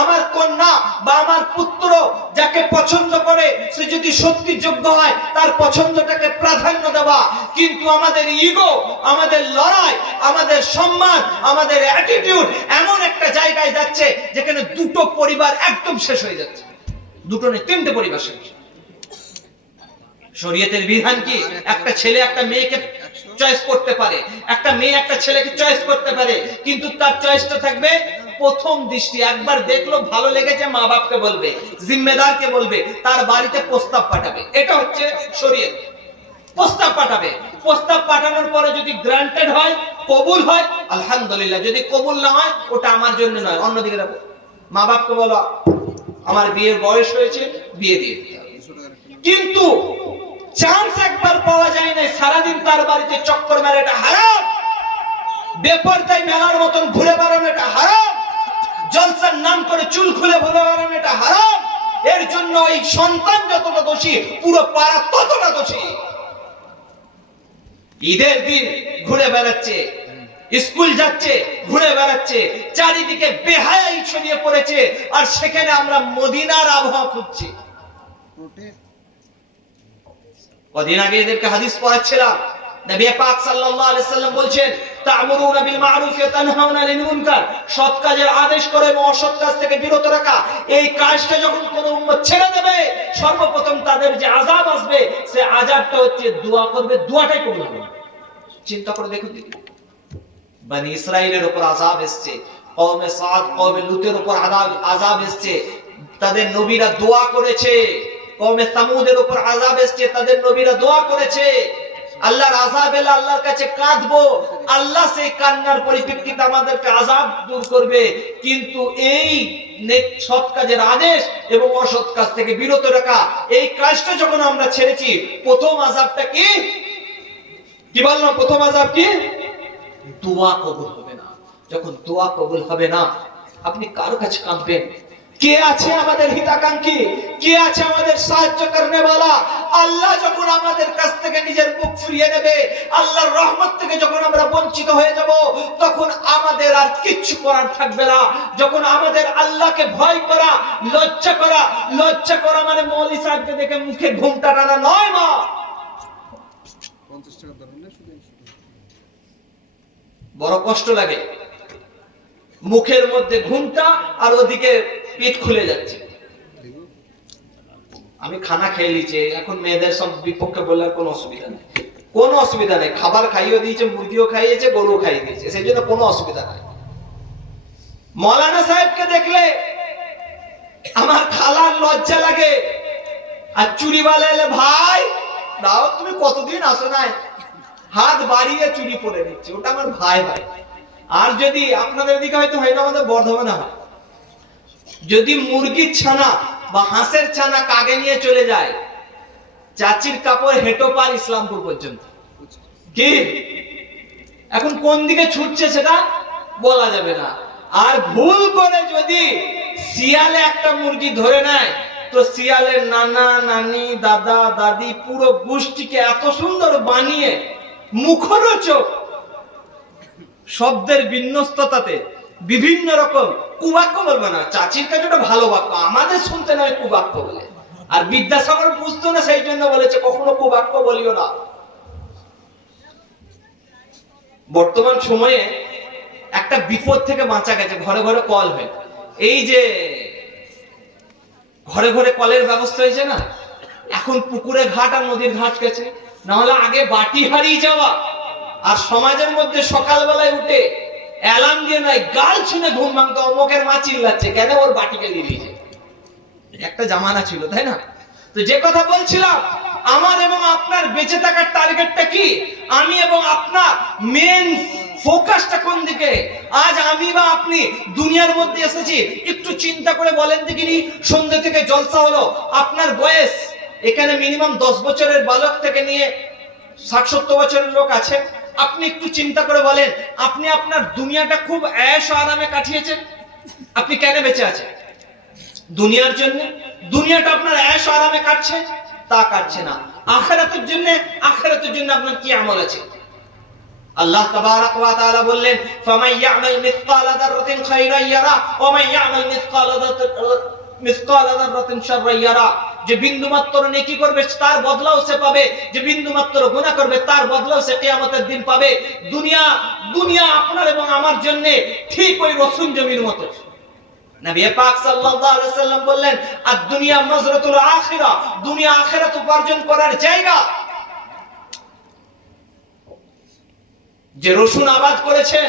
আমার কন্যা বা আমার পুত্র যাকে পছন্দ করে সে যদি সত্যি যোগ্য হয় তার পছন্দটাকে প্রাধান্য দেওয়া। কিন্তু আমাদের ইগো, আমাদের লড়াই, আমাদের সম্মান, আমাদের অ্যাটিটিউড এমন একটা জায়গায় যাচ্ছে যেখানে দুটো পরিবার একদম শেষ হয়ে যাচ্ছে। দুটো নেই, তিনটে পরিবার শেষ। শরীয়তের বিধান কি? একটা ছেলে একটা মেয়েকে চয়েস করতে পারে, একটা মেয়ে একটা ছেলেকে চয়েস করতে পারে, কিন্তু তার চয়েসটা থাকবে প্রথম দৃষ্টি। একবার দেখলো ভালো লেগেছে, মা বাপকে বলবে, জিম্মেদারকে বলবে, তার বাড়িতে প্রস্তাব পাঠাবে। এটা হচ্ছে শরীয়ত। প্রস্তাব পাঠাবে, প্রস্তাব পাঠানোর পরে যদি গ্রান্টেড হয়, কবুল হয়, আলহামদুলিল্লাহ। যদি কবুল না হয়, ওটা আমার জন্য নয়, অন্যদিকে রাখো। মা বাপকে বলো, আমার বিয়ের বয়স হয়েছে, বিয়ে দিয়ে দিতে হবে। কিন্তু চান্স একবার পাওয়া যায় না, সারাদিন তার বাড়িতে চক্কর মেরে, এটা হারাম। বেপরদায় মেলার মতন ঘুরে বেড়ানো, এটা হারাম। জলসার নাম করে চুল খুলে ঘুরে বেড়ানো, এটা হারাম। এর জন্য এই সন্তান যতটা দোষী, পুরো পাড়া ততটা দোষী। ঈদের দিন ঘুরে বেড়াচ্ছে, স্কুল যাচ্ছে, ঘুরে বেড়াচ্ছে, চারিদিকে বেহায়াই ছড়িয়ে পড়েছে, আর সেখানে আমরা মদিনার আবহাওয়া খুঁজছি। কদিন আগে এদেরকে হাদিস পড়াচ্ছিলাম, নবী পাক সাল্লাল্লাহু আলাইহি সাল্লাম বলছেন, তা'মুরুনা বিল মা'রুফ ওয়া তানহাউনা আনিল মুনকার, সৎ কাজের আদেশ করে এবং অসৎ কাজ থেকে বিরত রাখা। এই কাজটা যখন কোন উম্মত ছেড়ে দেবে, সর্বপ্রথম তাদের যে আযাব আসবে, সে আযাবটা হচ্ছে দোয়া করবে, দোয়াটাই কবুল হবে। চিন্তা করে দেখুন, বনি ইসরাইলের উপর আযাব এসেছে, কওমে সাদ, কওমে লুতের উপর আযাব এসেছে, তাদের নবীরা দোয়া করেছে। কওমে সামুদের উপর আযাব এসেছে, তাদের নবীরা দোয়া করেছে। আল্লাহর আযাব এলে আল্লাহর কাছে কাঁদবো, আল্লাহ সেই কান্নার পরিপ্রেক্ষিতে আমাদেরকে আযাব দূর করবে। কিন্তু এই সৎ কাজের আদেশ এবং অসৎ কাজ থেকে বিরত রাখা, এই কাজটা যখন আমরা ছেড়েছি, প্রথম আযাবটা কি? কি বললাম? প্রথম আযাব কি? দোয়া কবুল হবে না। যখন দোয়া কবুল হবে না, আপনি কার কাছে কাঁদবেন? কে আছে আমাদের হিতাকাঙ্ক্ষী? কে আছে আমাদের সাহায্য করনেওয়ালা? আল্লাহ যখন আমাদের কাছ থেকে নিজের মুখ ফিরিয়ে নেবে, আল্লাহর রহমত থেকে যখন আমরা বঞ্চিত হয়ে যাব, তখন আমাদের আর কিচ্ছু করার থাকবে না। যখন আমাদের আল্লাহকে ভয় করা, লজ্জা করা মানে মৌলভী সাহেবকে দেখে মুখে ঘুমটা টানা নয়। মা 50 টাকা ধরেন না, বড় কষ্ট লাগে, মুখের মধ্যে ঘুমটা আর ওদিকে পেট খুলে যাচ্ছে। আমি খানা খেয়ে নিয়েছি, এখন মেয়েদের সব বিপক্ষে বললে কোনো অসুবিধা নেই, কোনো অসুবিধা নেই। খাবার খাইয়ে দিয়েছে, মুরগিও খাইয়েছে, গরুও খাইয়ে দিয়েছে, সেই জন্য কোনো অসুবিধা নাই। মৌলানা সাহেবকে দেখলে আমার খালার লজ্জা লাগে। আর চুরিওয়ালা এলে, ভাই দাও, তুমি কতদিন আসো নাই, হাত বাড়িয়ে চুরি পরে নিচ্ছে, ওটা আমার ভাই। আর যদি আপনাদের দিকে হয়তো হয় না, আমাদের বর্ধমানে হয়, যদি মুরগির ছানা বা হাঁসের ছানা কাগে নিয়ে চলে যায়, চাচির কাপড় হেঁটো পার ইসলামপুর পর্যন্ত। কি এখন কোন দিকে ছুটছে সেটা বলা যাবে না। আর ভুল করে যদি শিয়ালে একটা মুরগি ধরে নেয়, তো শিয়ালের নানা নানি, দাদা দাদি, পুরো গোষ্ঠীকে এত সুন্দর বানিয়ে মুখরোচক শব্দের বিন্যস্ততাতে বিভিন্ন রকম কুবাক্য বলবে না, চাচির কাছে ওটা ভালো বাক্য, আমাদের শুনতে নয় কুবাক্য বলে। আর বিদ্যাসাগর বুঝতো না, সেই জন্য বলেছে কখনো কুবাক্য বলিও না। বর্তমান সময়ে একটা বিপদ থেকে বাঁচা গেছে, ঘরে ঘরে কল হয়। এই যে ঘরে ঘরে কলের ব্যবস্থা হয়েছে না, এখন পুকুরে ঘাট আর নদীর ঘাট গেছে। না হলে আগে বাটি হারিয়ে যাওয়া, আর সমাজের মধ্যে সকালবেলায় উঠে অ্যালার্ম দিয়ে নাই গাল শুনে ঘুম ভাঙতো, অমুকের মা চিল্লাচ্ছে কেন, ওর বাটিকে লিরিয়েছে। একটা জামানা ছিল, তাই না? তো যে কথা বলছিলাম, আমার এবং আপনার বেঁচে থাকার টার্গেটটা কি? আমি এবং আপনার মেন ফোকাসটা কোন দিকে? আজ আমি বা আপনি দুনিয়ার মধ্যে এসেছি, একটু চিন্তা করে বলেন দেখিনি। সন্ধ্যা থেকে জলসা হলো, আপনার বয়স এখানে মিনিমাম 10 বছরের বালক থেকে নিয়ে 60-70 বছরের লোক আছে। আপনি একটু চিন্তা করে বলেন, আপনি আপনার দুনিয়াটা খুব ऐश আরামে কাটিয়েছেন? আপনি কেন বেঁচে আছেন? দুনিয়ার জন্য? দুনিয়াটা আপনার ऐश আরামে কাটছে? তা কাটছে না। আখিরাতের জন্য, আখিরাতের জন্য আপনার কি আমল আছে? আল্লাহ তাবারাক ওয়া তাআলা বললেন, ফামান ইয়ামাল মিসকালা যাররাতিন খায়রান ইয়ারা ওয়া মান ইয়ামাল মিসকালা যাররাতিন শাররান ইয়ারা। যে বিন্দুমাত্র নেকি করবে তার বদলাও সে পাবে, যে বিন্দুমাত্র গুনাহ করবে তার বদলাও সে কিয়ামতের দিন পাবে। দুনিয়া আপনার এবং আমার জন্য ঠিক ওই রসুন জমির মতো। নবী পাক সাল্লাল্লাহু আলাইহি ওয়াসাল্লাম বললেন, আদ-দুনিয়া মাজরাতুল আখিরা, দুনিয়া আখিরাত উপার্জন করার জায়গা। যে রসুন আবাদ করেছেন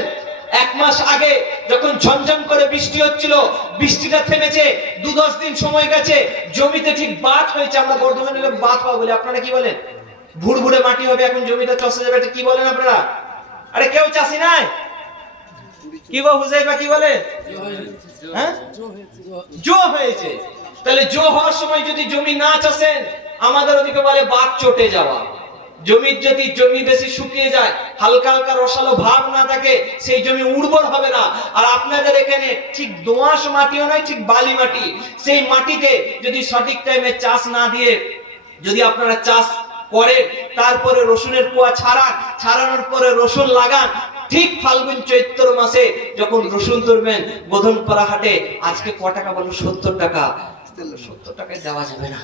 1 মাস আগে যখন ঝমঝম করে বৃষ্টি হচ্ছিল, বৃষ্টিটা থেমেছে, 2-10 দিন সময় গেছে, জমিতে ঠিক বাত হয়েছে। আমরা বর্ধমানে বাত পাবো বলে, আপনারা কি বলেন? ভুড়ভুড়ে মাটি হবে, এখন জমিটা চষে যাবে, এটা কি বলেন আপনারা? আরে কেউ চাষি নাই? কি গো হুজাইফা, কি বলে? হ্যাঁ, জো হয়েছে। তাহলে জো হওয়ার সময় যদি জমি না চাষেন, আমাদের ওদিকে বলে বাত চটে যাওয়া। জমি বেশি শুকিয়ে যায়, হালকা হালকা রসালো ভাব না থাকে, সেই জমি উর্বর হবে না। আর আপনাদের এখানে ঠিক দোআঁশ মাটিও নয়, ঠিক বালি মাটি। সেই মাটিতে যদি সঠিক টাইমে চাষ না দিয়ে যদি আপনারা চাষ করেন, তারপরে রসুনের কুয়া ছাড়ানোর পরে রসুন লাগান, ঠিক ফাল্গুন চৈত্র মাসে যখন রসুন তুলবেন, বোধনপাড়া হাটে আজকে ক টাকা বলবো? 70 টাকা। 70 টাকায় দেওয়া যাবে না।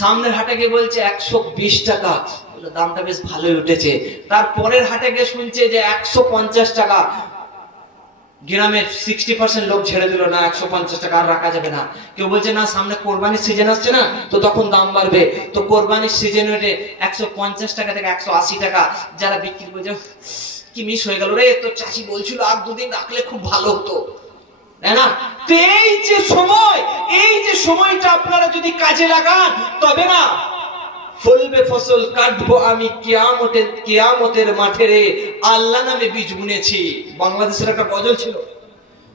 সামনের হাটে গিয়ে বলছে 120 টাকা, বলে দামটা বেশ ভালোই উঠেছে। তারপরের হাটে গিয়ে শুনছে যে 150 টাকা। গ্রামের 60% লোক ছেড়ে দিল, না 150 টাকা আর রাখা যাবে না। কেউ বলছে না, সামনে কোরবানির সিজন আসছে না, তো তখন দাম বাড়বে, তো কোরবানির সিজনে 150 টাকা থেকে 180 টাকা। যারা বিক্রি করছে, কি মিস হয়ে গেল রে, তো চাষি বলছিল আর 2 দিন রাখলে খুব ভালো হতো, তাই না? তো এই যে সময়টা আপনারা যদি কাজে লাগান, তবে না ফলবে ফসল, কাটবো আমি কিয়ামতের মাঠে রে, আল্লাহ নামে বীজ বুনেছি। বাংলাদেশের একটা গজল ছিল,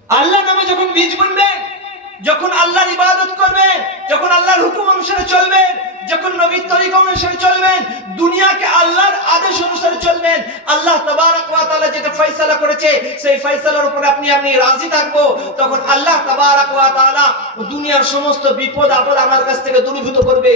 আল্লাহ নামে যখন বীজ বুনবেন, যখন আল্লাহর ইবাদত করবেন, যখন আল্লাহর হুকুম অনুসারে চলবেন, যখন নবীর তরিকা অনুসারে চলবেন, দুনিয়াকে আল্লাহর আদেশ অনুসারে চলবেন, আল্লাহ তাবারাক ওয়া তাআলা যেটা ফয়সালা করেছে সেই ফয়সালার উপর আপনি রাজি থাকবো, তখন আল্লাহ তাবারাক ওয়া তাআলা দুনিয়ার সমস্ত বিপদ আপদ আমার কাছ থেকে দূরীভূত করবে।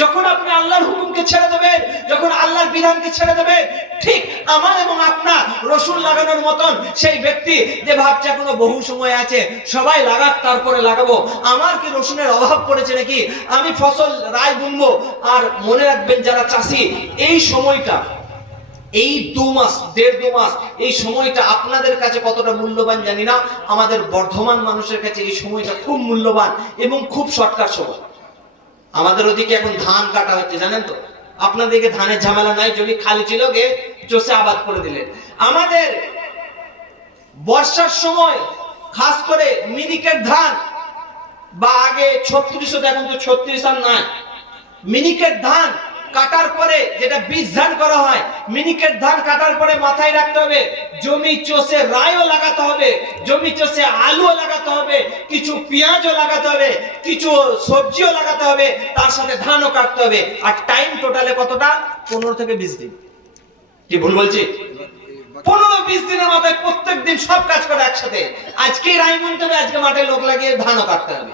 যখন আপনি আল্লাহর হুকুমকে ছেড়ে দেবেন, যখন আল্লাহর বিধানকে ছেড়ে দেবেন, ঠিক আমার এবং আপনার রসুন লাগানোর মতন সেই ব্যক্তি যে ভাবছে এখনো বহু সময় আছে, সবাই লাগাক তারপরে লাগাবো, আমার কি রসুনের অভাব পড়েছে নাকি, আমি ফসল রায় বুনবো। আর মনে রাখবেন যারা চাষি, এই সময়টা, এই 2 মাস 1.5-2 মাস, এই সময়টা আপনাদের কাছে কতটা মূল্যবান জানি না, আমাদের বর্ধমান মানুষের কাছে এই সময়টা খুব মূল্যবান এবং খুব শর্টকাট সময়। আমাদের ওদিকে এখন ধান কাটা হচ্ছে, জানেন তো? আপনাদেরকে ধানের ঝামেলা নাই, জমি খালি ছিল, গে চষে আবাদ করে দিলেন। আমাদের বর্ষার সময় খাস করে মিনিকেট ধান, বা আগে 36, এখন তো 36 আর নাই, মিনিকেট ধান কাটার পরে যেটা বীজ ধান করা হয়, মিনিকেট ধান কাটার পরে মাথায় রাখতে হবে, জমি চষে রাইও লাগাতে হবে, জমি চষে আলুও লাগাতে হবে, কিছু পেঁয়াজও লাগাতে হবে, কিছু সবজিও লাগাতে হবে, তার সাথে ধানও কাটতে হবে। আর টাইম টোটালে কতটা? 15 থেকে 20 দিন। কি ভুল বলছি? 15-20 দিনের মাথায় প্রত্যেক দিন সব কাজ করে একসাথে। আজকেই রাই বুনতে হবে, আজকে মাঠে লোক লাগিয়ে ধানও কাটতে হবে।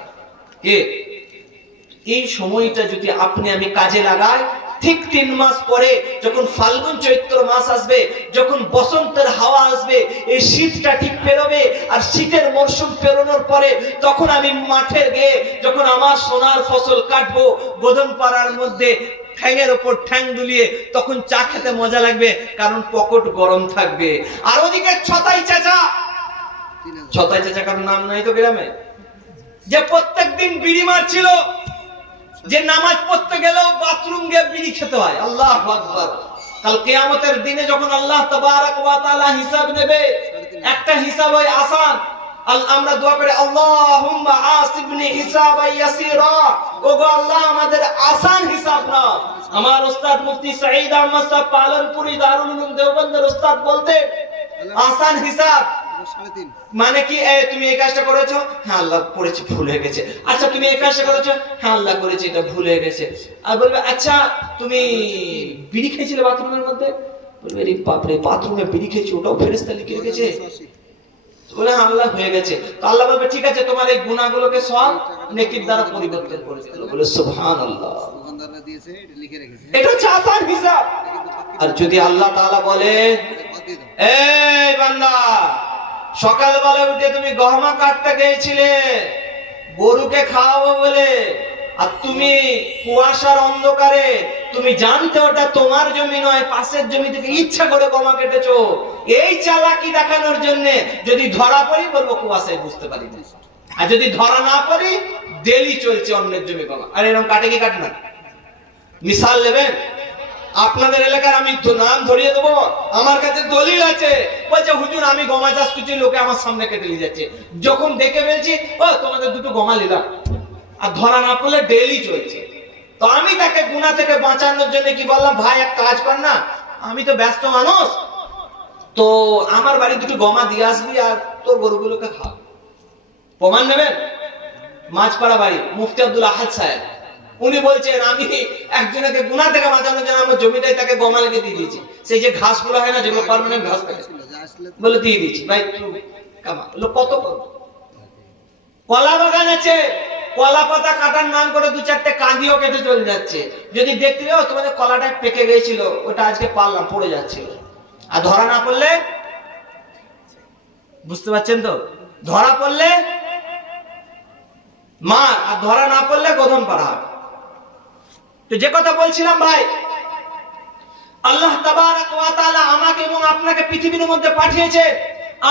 এই সময়টা যদি আপনি আমি কাজে লাগাই, ঠিক 3 মাস পরে যখন ফাল্গুন চৈত্র মাস আসবে, যখন বসন্তের হাওয়া আসবে, এই শীতটা ঠিক পেরোবে, আর শীতের মরশুম পেরোনোর পরে তখন আমি মাঠে গিয়ে যখন আমার সোনার ফসল কাটবো, বোধন পাড়ার মধ্যে ঠ্যাঙের ওপর ঠ্যাং দুলিয়ে, তখন চা খেতে মজা লাগবে, কারণ পকেট গরম থাকবে। আর ওদিকে ছতাই চাচা কারণ নাম নাই তো গ্রামে, যে প্রত্যেক দিন বিড়ি মারছিল, যে নামাজ পড়তে গেলেও বাথরুম গিয়ে বিড়ি খেতে হয়। আল্লাহু আকবার। কাল কিয়ামতের দিনে যখন আল্লাহ তাবারক ওয়া তাআলা হিসাব নেবে, একটা হিসাব হয় আসান। আমরা দোয়া করি আল্লাহুম্মা আসিবনি হিসাবান ইয়াসিরা, ওগো আল্লাহ আমাদের আসান হিসাব নাও। আমার ওস্তাদ মুফতি সাঈদ আহমদ সাহেব পালনপুরি দারুল উলুম দেওবন্দের ওস্তাদ বলতেন আসান হিসাব মানে কি, তুমি এই কাজটা করেছো, হ্যাঁ আল্লাহ করেছি, ভুল হয়ে গেছে। আচ্ছা তুমি এই কাজটা করেছো, হ্যাঁ আল্লাহ করেছি, এটা ভুল হয়ে গেছে। আর বলবে আচ্ছা তুমি বিড়ি খেয়েছিলে বাথরুমের মধ্যে, বলবে আরে বাপ রে, বাথরুমে বিড়ি খেয়েছি, ওটাও ফেরেশতা লিখে রেখেছে। বলে আল্লাহ হয়ে গেছে। তো আল্লাহ বলবে ঠিক আছে, তোমার এই গুনাহগুলোকে সব নেকির দ্বারা পরিবর্তন করে দিল। বলে সুবহানাল্লাহ, দোকানদাররা দিয়েছে এটা লিখে রেখেছে, এটা হচ্ছে আসান হিসাব। আর যদি আল্লাহ তাআলা বলে এই বান্দা সকালবেলা উঠে তুমি গহমা কাটতে গিয়েছিলে গরুকে খাওয়াবো বলে, আর তুমি কুয়াশার অন্ধকারে তুমি জানতে ওটা তোমার জমি নয়, পাশের জমি থেকে ইচ্ছা করে গমা কেটেছো, এই চালাকি দেখানোর জন্য যদি ধরা পড়ি বলবো কুয়াশায় বুঝতে পারি না, আর যদি ধরা না পড়ি ডেলি চলছে অন্যের জমি গমা। আর এরকম কাটে কি কাটে না? মিসাল নেবেন আপনাদের এলাকার, আমি নাম ধরিয়ে দেবো, আমার কাছে দলিল আছে। বলছে হুজুর আমি গমা চাষ করছি, লোকে আমার সামনে কেটে নিয়ে যাচ্ছে, যখন দেখে বলছি ও তোমাদের দুটো গমা নিলাম, আর ধরা না পড়লে ডেইলি চলছে। তো আমি তাকে গুনাহ থেকে বাঁচানোর জন্য কি বললাম, ভাই এক কাজ কর না, আমি তো ব্যস্ত মানুষ, তো আমার বাড়ি দুটো গমা দিয়ে আসবি আর তোর গরুগুলোকে খা। প্রমাণ নেবেন? মাছপাড়া বাড়ি মুফতি আব্দুল আহাদ সাহেব, উনি বলছেন আমি একজনকে গুনাহ থেকে বাঁচানোর জন্য আমার জমিটাই তাকে গমা লেগে দিয়ে দিয়েছি, সেই যে ঘাসগুলো হয় না যেগুলো পার্মানেন্ট ঘাস থাকে, বলে দিয়ে দিয়েছি। ভাই কামা কত কলা বাগান আছে, কলা পাতা কাটার নাম করে দু চারটে কাঁদিও কেটে চলে যাচ্ছে, যদি দেখতে যাও তোমাদের কলাটা পেকে গিয়েছিল, ওটা আজকে পারলাম পড়ে যাচ্ছিল, আর ধরা না পড়লে বুঝতে পারছেন তো, ধরা পড়লে মার, আর ধরা না পড়লে গোধন পাড়া। তো যে কথা বলছিলাম ভাই, আল্লাহ তাবারক ওয়া তাআলা আমাকে এবং আপনাকে পৃথিবীর মধ্যে পাঠিয়েছে,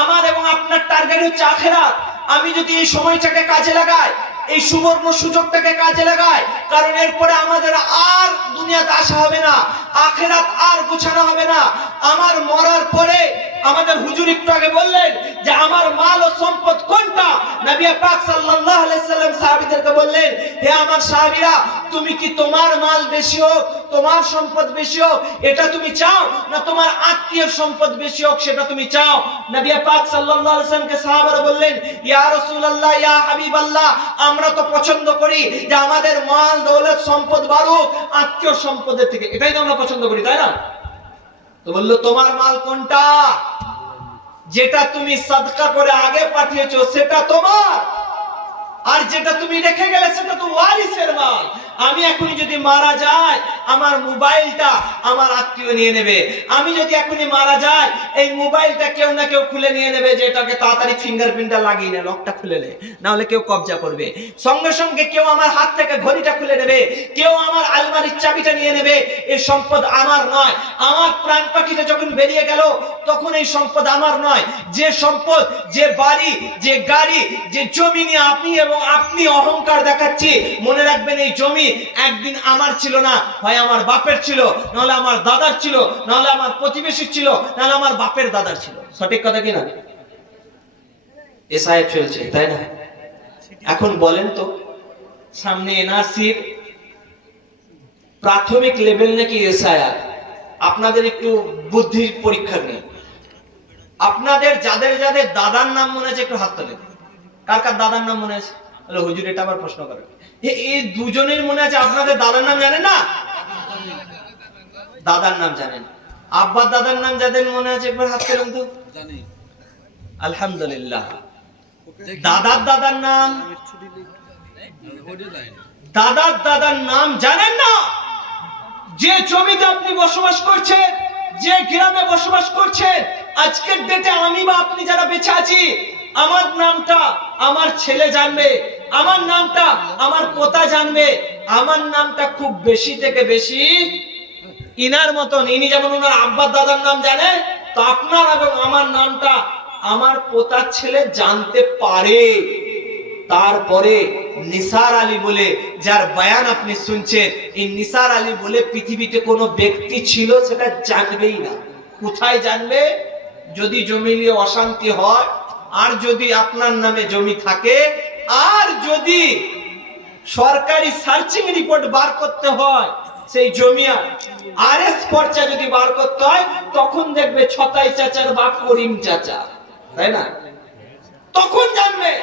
আমার এবং আপনার টার্গেট হচ্ছে আখিরাত। আমি যদি এই সময়টাকে কাজে লাগাই, এই সুবর্ণ সুযোগটাকে কাজে লাগাই, কারণ এরপরে আমাদের আর দুনিয়াতে আসা হবে না, আখিরাত আর গোছানো হবে না। আমার মরার পরে আমাদের হুজুর একটু আগে বললেন যে আমার মাল ও সম্পদ কোনটা, নবী পাক সাল্লাল্লাহু আলাইহি সাল্লাম সাহাবীদেরকে বললেন, হে আমার সাহাবীরা, তুমি কি তোমার মাল বেশি হোক, তোমার সম্পদ বেশি হোক এটা তুমি চাও, না তোমার আত্মীয়ের সম্পদ বেশি হোক সেটা তুমি চাও? নবী পাক সাল্লাল্লাহু আলাইহি সাল্লামকে সাহাবারা বললেন, ইয়া রাসূলুল্লাহ, ইয়া হাবিবাল্লাহ, আমরা তো পছন্দ করি যে আমাদের মাল দৌলত সম্পদ বাড়ুক আত্মীয় সম্পদের থেকে, এটাই তো আমরা পছন্দ করি, তাই না? তো বললো তোমার মাল কোনটা? যেটা তুমি সাদকা করে আগে পাঠিয়েছো সেটা তোমার, আর যেটা তুমি রেখে গেলে সেটা তো ওয়ারিসের মাল। আমি এখনই যদি মারা যাই, আমার মোবাইলটা আমার আত্মীয় নিয়ে নেবে, আমি যদি এখনই মারা যাই এই মোবাইলটা কেউ না কেউ খুলে নিয়ে নেবে, যেটাকে তাড়াতাড়ি ফিঙ্গারপ্রিন্টটা লাগিয়ে নে, লকটা খুলে নে, না হলে কেউ কবজা করবে। সঙ্গে সঙ্গে কেউ আমার হাত থেকে ঘড়িটা খুলে নেবে, কেউ আমার আলমারির চাবিটা নিয়ে নেবে। এই সম্পদ আমার নয়। আমার প্রাণ পাখিটা যখন বেরিয়ে গেল তখন এই সম্পদ আমার নয়। যে সম্পদ, যে বাড়ি, যে গাড়ি, যে জমি নিয়ে আপনি অহংকার দেখাচ্ছি, মনে রাখবেন এই জমি একদিন আমার ছিল না, হয় আমার বাপের ছিল, নাহলে আমার দাদার ছিল, নাহলে আমার প্রতিবেশীর ছিল, নাহলে আমার বাপের দাদার ছিল। সঠিক কথা কি না? এসআইএফ চলছে, তাই না? এখন বলেন তো, সামনে এনআরসির প্রাথমিক লেভেল নাকি এসআইআর? আপনাদের একটু বুদ্ধির পরীক্ষা নেই। আপনাদের যাদের যাদের দাদার নাম মনে আছে একটু হাত তোলেন। কার কার দাদার নাম মনে আছে? হুজুর এটা আবার প্রশ্ন করেন, এই দুজনের মনে আছে? আপনাদের দাদার নাম জানেন না? দাদার নাম জানেন? আব্বার দাদার নাম যাদের মনে আছে একবার হাত তোলেন তো। জানি, আলহামদুলিল্লাহ। দাদার দাদার নাম, দাদার নাম জানেন না? যে জমিতে আপনি বসবাস করছেন, যে গ্রামে বসবাস করছেন, আজকের ডেটে আমি বা আপনি যারা বেঁচে আছি, আমার নামটা আমার ছেলে জানবে, আমার নামটা আমার পোতা জানবে, আমার নামটা খুব বেশি থেকে বেশি ইনার মতন, ইনি যেমন ওনার আব্বার দাদার নাম জানে, তো আপনার এবং আমার নামটা আমার পোতার ছেলে জানতে পারে। তারপরে নিসার আলী বলে যার বয়ান আপনি শুনছেন, এই নিসার আলী বলে পৃথিবীতে কোনো ব্যক্তি ছিল সেটা জানবেই না। কোথায় জানবে? যদি জমি নিয়ে অশান্তি হয়, আর যদি আপনার নামে জমি থাকে, আর যদি সরকারি সার্চিং রিপোর্ট বার করতে হয়, সেই জমি আরএস পর্চা যদি বার করতে হয়, তখন দেখবে ছতাই চাচার বাপ করিম চাচা, তাই না? তখন জানবে।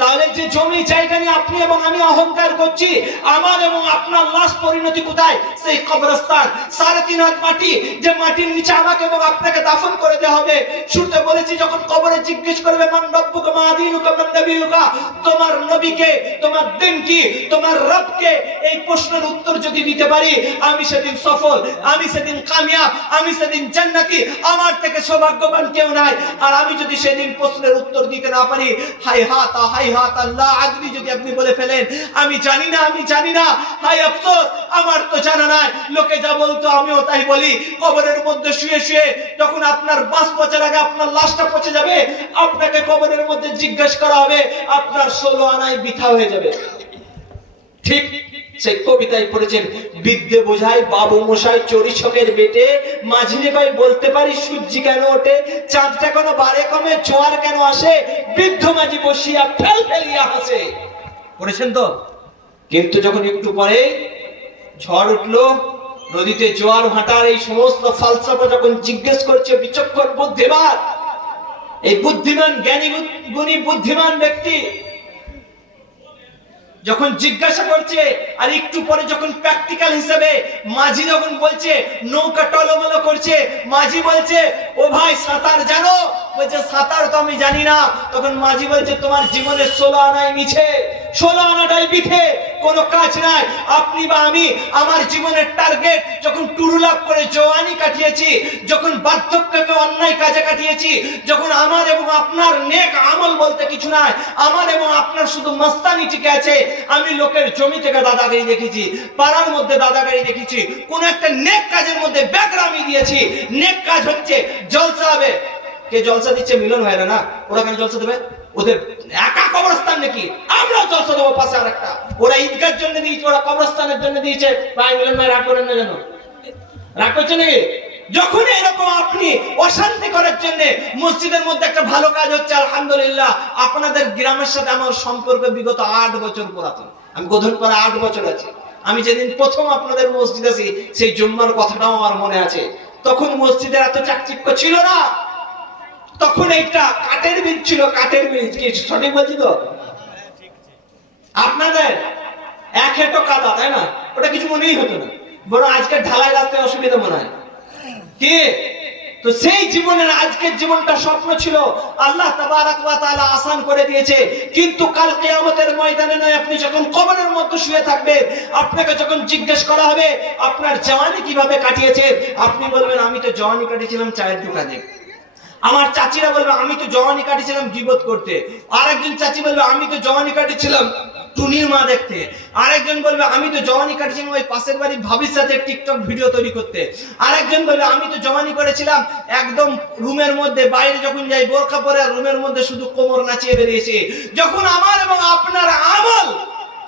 তাহলে যে জমি জায়গা নিয়ে আপনি এবং আমি অহংকার করছি, আমার এবং আপনার লাশ পরিণতি কোথায়? সেই কবরস্থান, 3.5 হাত মাটি, যে মাটির নিচে আমাকে এবং আপনাকে দাফন করে দেওয়া হবে। শুনতে বলেছি যখন কবরে জিজ্ঞেস করবে মান রব্বুকা মা দীনুকা মান নবিয়ুকা, তোমার নবীকে, তোমার দিন কি, তোমার রবকে, এই প্রশ্নের উত্তর যদি দিতে পারি, আমি সেদিন সফল, আমি সেদিন কামিয়াব, আমি সেদিন জান্নাতি, আমার থেকে সৌভাগ্যবান কেউ নাই। আর আমি যদি সেদিন প্রশ্নের উত্তর দিতে না পারি, হায়হাত হায়হাত আল্লাহ আদরি, যদি আপনি বলে ফেলেন আমি জানি না, আমি জানি না, হায় আফসোস আমার তো জানা নাই, লোকে যা বলতো আমিও তাই বলি। কবরের মধ্যে শুয়ে শুয়ে যখন আপনার বাস পচার আগে আপনার লাশটা পচে যাবে, আপনাকে কবরের মধ্যে জিজ্ঞাসা করা হবে, আপনার 16 আনায় বৃথা হয়ে যাবে। ঠিক সেই কবিতায় পড়েছেন, বিদ্যে বোঝাই বাবু মশাই চড়ি ছকের বেটে, মাঝিরে ভাই বলতে পারি সূর্যি কেন ওঠে, চাঁদটা কেন বারে কমে, জোয়ার কেন আসে, বৃদ্ধ মাঝি বসিয়া ফেল ফেলিয়া হাসে। পড়েছেন তো? কিন্তু যখন একটু পরে ঝড় উঠলো, নদীতে জোয়ার ভাটার এই সমস্ত ফালসাফা যখন জিজ্ঞেস করছে বিচক্ষণ বুদ্ধিমান, এই বুদ্ধিমান জ্ঞানী গুণী বুদ্ধিমান ব্যক্তি যখন জিজ্ঞাসা করছে, আর একটু পরে যখন প্র্যাকটিক্যাল হিসেবে মাঝি যখন বলছে, নৌকা টলমলো করছে, মাঝি বলছে ও ভাই সাঁতার জানো? বলছে সাঁতার তো আমি জানি না। তখন মাঝি বলছে তোমার জীবনের 16 আনাই মিছে, 16 আনাটাই বিথে, কোনো কাজ নাই। আপনি বা আমি আমার জীবনের টার্গেট যখন টুরুলাভ করে জওয়ানি কাটিয়েছি, যখন বার্ধক্যকে অন্যায় কাজে কাটিয়েছি, যখন আমার এবং আপনার নেক আমল বলতে কিছু নাই, আমার এবং আপনার শুধু মস্তানি টিকে আছে। আমি লোকের জমি থেকে দাদাগিরি দেখেছি, পাড়ার মধ্যে দাদাগিরি দেখেছি, কোন একটা নেক কাজের মধ্যে ব্যাকগ্রামি দিয়েছি। নেক কাজ হচ্ছে জলসা হবে। কে জলসা দিচ্ছে? মিলন ভাইরা না? ওরা কেন জলসা দেবে? ওদের একা কবরস্থান নাকি? আমরা জলসা দেবো পাশে আর একটা। ওরা ঈদগার জন্য দিয়েছে, ওরা কবরস্থানের জন্য দিয়েছে। ভাই মিলন ভাই রাগ করেন না, জানো রাগ করছে নাকি? যখন এরকম আপনি অশান্তি করার জন্য, মসজিদের মধ্যে একটা ভালো কাজ হচ্ছে আলহামদুলিল্লাহ, আপনাদের গ্রামের সাথে আমার সম্পর্ক বিগত 8 বছর পুরাতন। আমি গোধনপাড়া 8 বছর আছি। আমি যেদিন প্রথম আপনাদের মসজিদ আছি, সেই জুম্মার কথাটাও আমার মনে আছে। তখন মসজিদের এত চাকচিক্য ছিল না, তখন একটা কাঠের ব্রিজ ছিল, কাঠের ব্রিজ। কি সঠিক বলছি তো? আপনাদের 1 হেঁটো কাদা, তাই না? ওটা কিছু মনেই হতো না, বরং আজকের ঢালাই রাস্তায় অসুবিধা মনে হয় কি? তো সেই জীবনের আজকের জীবনটা স্বপ্ন ছিল, আল্লাহ তাবারাক ওয়া তাআলা আসান করে দিয়েছে। কিন্তু কাল কিয়ামতের ময়দানে নয়, আপনি যখন কবরের মধ্যে শুয়ে থাকবেন, আপনাকে যখন জিজ্ঞেস করা হবে আপনার জওয়ানি কিভাবে কাটিয়েছেন, আপনি বলবেন আমি তো জওয়ানি কাটিয়েছিলাম চায়ের দোকানে। আমার চাচিরা বলবে আমি তো জওয়ানি কাটিয়েছিলাম গীবত করতে। আরেকজন চাচি বলবে আমি তো জওয়ানি কাটিয়েছিলাম টুনির মা দেখতে। আরেকজন বলবে আমি তো জওয়ানি কাটিয়েছিলাম ওই পাশের বাড়ির ভাবির সাথে টিকটক ভিডিও তৈরি করতে। আরেকজন বলবে আমি তো জওয়ানি করেছিলাম একদম রুমের মধ্যে, বাইরে যখন যাই বোরকা পরে আর রুমের মধ্যে শুধু কোমর নাচিয়ে বেরিয়েছে। যখন আমার এবং আপনার আমল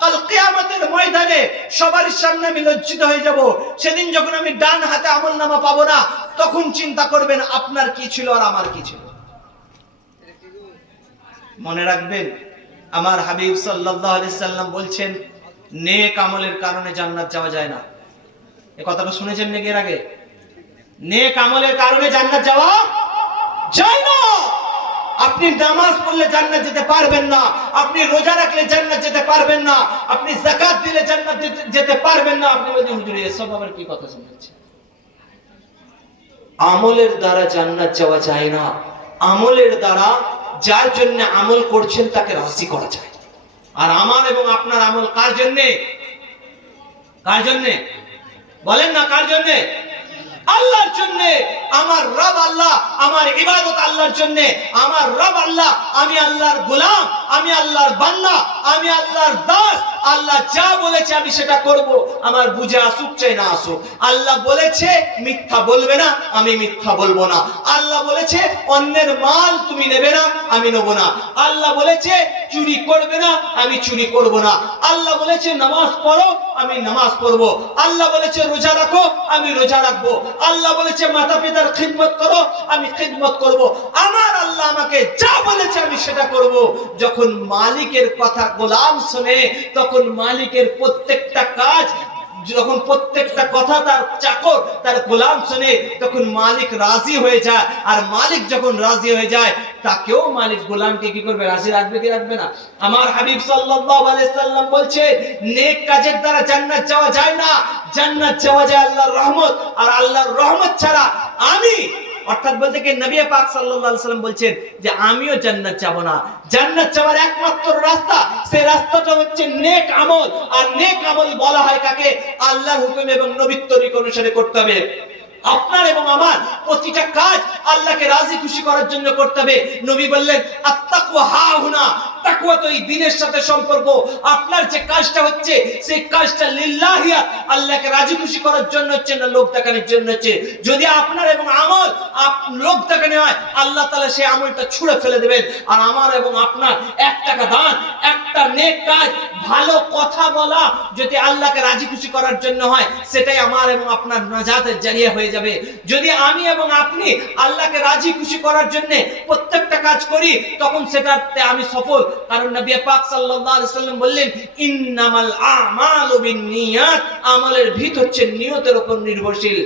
কাল কিয়ামতের ময়দানে সবার সামনে আমি লজ্জিত হয়ে যাব, সেদিন যখন আমি ডান হাতে আমলনামা পাবো না, তখন চিন্তা করবেন আপনার কি ছিল আর আমার কি ছিল। মনে রাখবেন, আমার হাবিব সাল্লাল্লাহু আলাইহি সাল্লাম বলছেন নেক আমলের কারণে জান্নাত যাওয়া যায় না। এই কথাটা শুনেছেন নাকি এর আগে? নেক আমলের কারণে জান্নাত যাওয়া যায় না। আপনি নামাজ পড়লে জান্নাত যেতে পারবেন না, আপনি রোজা রাখলে জান্নাত যেতে পারবেন না, আপনি যাকাত দিলে জান্নাত যেতে পারবেন না। আপনি বলেন হুজুর এসব আবার কি কথা শুনছেন? আমলের দ্বারা জান্নাত যাওয়া যায় না। আমলের দ্বারা যার জন্য আমল করছেন তাকে রাজি করা যায়। আর আমার এবং আপনার আমল কার জন্য? কার জন্য বলেন না? কার জন্য? আল্লাহর জন্য। আমার রব আল্লাহ, আমার ইবাদত আল্লাহর জন্য। আমার রব আল্লাহ, আমি আল্লাহর গোলাম, আমি আল্লাহর বান্দা, আমি আল্লাহর দাস, আল্লাহ যা বলেছে আমি সেটা করব, আমার বুঝে আসুক চাই না আসুক। আল্লাহ বলেছে মিথ্যা বলবে না, আমি মিথ্যা বলবো না। আল্লাহ বলেছে অন্যের মাল তুমি নেবে না, আমি নেব না। আল্লাহ বলেছে চুরি করবে না, আমি চুরি করব না। আল্লাহ বলেছে নামাজ পড়ো, আমি নামাজ পড়বো। আল্লাহ বলেছে রোজা রাখো, আমি রোজা রাখবো। আল্লাহ বলেছে মাতা পিতার খিদমত করো, আমি খিদমত করব। আমার আল্লাহ আমাকে যা বলেছে আমি সেটা করব। যখন মালিকের কথা গোলাম শুনে, তখন মালিকের প্রত্যেকটা কাজ, যখন প্রত্যেকটা কথা তার চাকর তার গোলাম শুনে, তখন মালিক রাজি হয়ে যায়। আর মালিক যখন রাজি হয়ে যায়, তাকেও মালিক গোলামকে কি করবে? রাজি রাখবে কি রাখবে না? আমার হাবিব সাল্লাল্লাহু আলাইহি সাল্লাম বলছে, নেক কাজের দ্বারা জান্নাত যাওয়া যায় না, জান্নাত যাওয়া যায় আল্লাহর রহমত। আর আল্লাহর রহমত ছাড়া আমি, অর্থাৎ বলতে কি নবী পাক সাল্লাল্লাহু আলাইহি সাল্লাম বলছেন যে আমিও জান্নাত যাব না। জান্নাত যাওয়ার একমাত্র রাস্তা, সেই রাস্তাটা হচ্ছে নেক আমল। আর নেক আমল বলা হয় কাকে? আল্লাহর হুকুম এবং নবীর তরিকা অনুসারে করতে হবে। আপনার এবং আমার প্রতিটা কাজ আল্লাহকে রাজি খুশি করার জন্য করতে হবে। নবী বললেন আত্তাকওয়া হাহুনা, তাকওয়া তো এই দ্বীনের সাথে সম্পর্ক। আপনার যে কাজটা হচ্ছে, সেই কাজটা লিল্লাহিয়া, আল্লাহকে রাজি খুশি করার জন্য হচ্ছে না লোক দেখানোর জন্য হচ্ছে। যদি আপনার এবং আমল লোক দেখানো হয়, আল্লাহ তাআলা সেই আমলটা ছুঁড়ে ফেলে দেবেন। আর আমার এবং আপনার 1 টাকা দান, একটা নেক কাজ, ভালো কথা বলা যদি আল্লাহকে রাজি খুশি করার জন্য হয়, সেটাই আমার এবং আপনার নাজাতের জারিয়া হয়ে যাবে। যদি আমি এবং আপনি আল্লাহকে রাজি খুশি করার জন্য প্রত্যেকটা কাজ করি, তখন সেটাতে আমি সফল। কারণ নবী পাক সাল্লাল্লাহু আলাইহি সাল্লাম বললেন ইন্নামাল আমালু বিন্নিয়াত, আমলের ভিত হচ্ছে নিয়তের উপর নির্ভরশীল।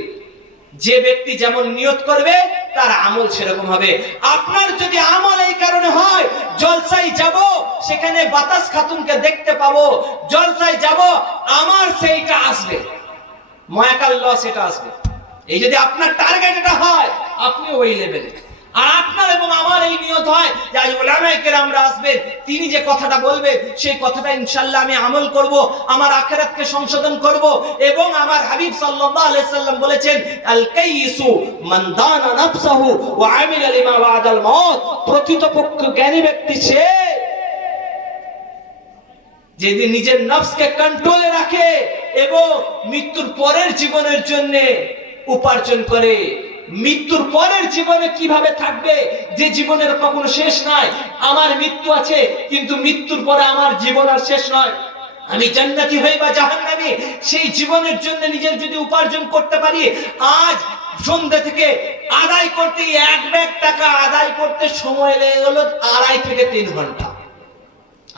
যে ব্যক্তি যেমন নিয়ত করবে, তার আমল সেরকম হবে। আপনার যদি আমল এই কারণে হয়, জলসায় যাব, সেখানে বাতাস খাতুনকে দেখতে পাবো, জলসায় যাব, আমার সেইটা আসবে, মায়াকাল্লাহ সেটা আসবে। এই যদি আপনার টার্গেট এটা হয়, আপনি ওই লেভেলে। আর আপনার এবং আমার এই নিয়ত হয় যে আজ উলামায়ে কেরামরা আসবেন, তিনি যে কথাটা বলবেন, সেই কথাটা ইনশাআল্লাহ আমি আমল করব, আমার আখিরাতকে সংশোধন করব। এবং আমার হাবিব সাল্লাল্লাহু আলাইহি সাল্লাম বলেছেন আল কাইসু মান দানা নাফসাহু ওয়া আমিলা লিমা বাদাল মাউত, প্রকৃতপক্ষ জ্ঞানী ব্যক্তি সে যে নিজের নফসকে কন্ট্রোলে রাখে এবং মৃত্যুর পরের জীবনের জন্য উপার্জন করে। মৃত্যুর পরের জীবনে কিভাবে থাকবে, যে জীবনের কখনো শেষ নাই। আমার মৃত্যু আছে, কিন্তু মৃত্যুর পরে আমার জীবন আর শেষ নয়। আমি জান্নাতি হই বা জাহান্নামী, সেই জীবনের জন্য নিজের যদি উপার্জন করতে পারি, আজ সন্ধ্যা থেকে আদায় করতে 1 ব্যাগ টাকা আদায় করতে সময় লেগে গেল 2.5 থেকে 3 ঘন্টা।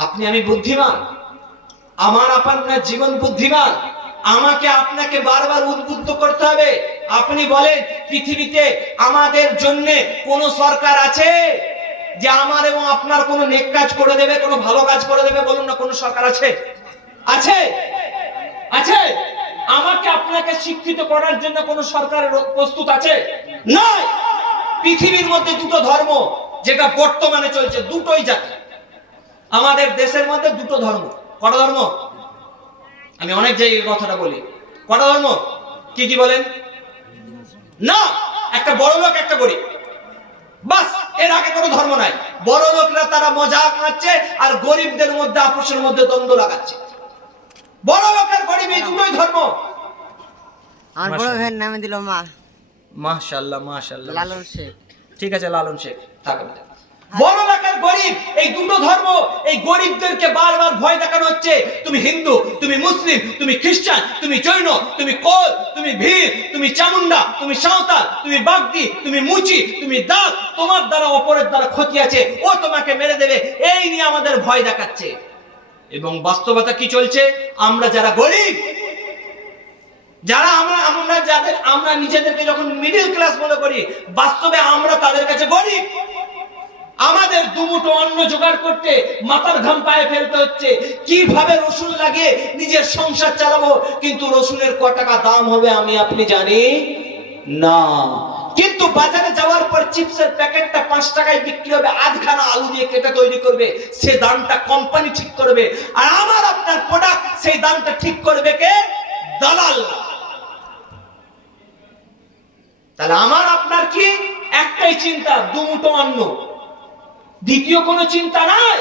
আপনি আমি বুদ্ধিমান, আমার আপনার জীবন বুদ্ধিমান। আমাকে আপনাকে বারবার উদ্বুদ্ধ করতে হবে। আপনি বলেন পৃথিবীতে আমাদের জন্য কোন সরকার আছে যে আমার এবং আপনার কোন নেক কাজ করে দেবে, কোন ভালো কাজ করে দেবে? বলুন না, কোন সরকার আছে? আছে? আছে? আমাকে আপনাকে শিক্ষিত করার জন্য কোন সরকার প্রস্তুত আছে? নয়। পৃথিবীর মধ্যে 2টো ধর্ম যেটা বর্তমানে চলছে, 2টোই জাতি। আমাদের দেশের মধ্যে 2টো ধর্ম। কটা ধর্ম? আমি অনেক জায়গায় কথাটা বলি। কটা ধর্ম? কি কি বলেন? না, একটা বড় লোক, একটা গরিব, বাস। এর আগে কোনো ধর্ম নাই। বড় লোকরা তারা মজাক মারছে, আর গরিবদের মধ্যে আপোষের মধ্যে দ্বন্দ্ব লাগাচ্ছে। বড় লোক আর গরিব, এই 2টোই ধর্ম। আমার বড় ভাইয়ের নামে দিল মা। মাশাআল্লাহ মাশাআল্লাহ। লালন শেখ। ঠিক আছে, লালন শেখ থাকবে। বড় লোক আর গরিব, এই 2টো ধর্ম। এই গরিবদেরকে বারবার ভয় দেখানো হচ্ছে, তুমি হিন্দু, তুমি মুসলিম, তুমি খ্রিস্টান, তুমি জৈন, তুমি কোল, তুমি ভীর, তুমি চামুন্ডা, তুমি সাঁওতাল, তুমি বাগদি, তুমি মুচি, তুমি দাস, তোমার দ্বারা অপরের দ্বারা ক্ষতি আছে, ও তোমাকে মেরে দেবে, এই নিয়ে আমাদের ভয় দেখাচ্ছে। এবং বাস্তবতা কি চলছে? আমরা যারা গরিব, যারা আমরা নিজেদেরকে যখন মিডল ক্লাস মনে করি, বাস্তবে আমরা তাদের কাছে গরিব। আমাদের দুমুঠো অন্ন জোগাড় করতে মাথার ঘাম পায়ে ফেলতে হচ্ছে। কিভাবে রসুন লাগিয়ে নিজের সংসার চালাবো, কিন্তু রসুনের ক টাকা দাম হবে আমি আপনি জানি না। কিন্তু বাজারে যাওয়ার পর চিপসের প্যাকেটটা 5 টাকায় বিক্রি হবে, আধখানা আলু দিয়ে কেটে তৈরি করবে, সে দামটা কোম্পানি ঠিক করবে। আর আমার আপনার প্রোডাক্ট, সেই দামটা ঠিক করবে কে? দালাল। তাহলে আমার আপনার কি একটাই চিন্তা, দুমুঠো অন্ন, দ্বিতীয় কোনো চিন্তা নাই।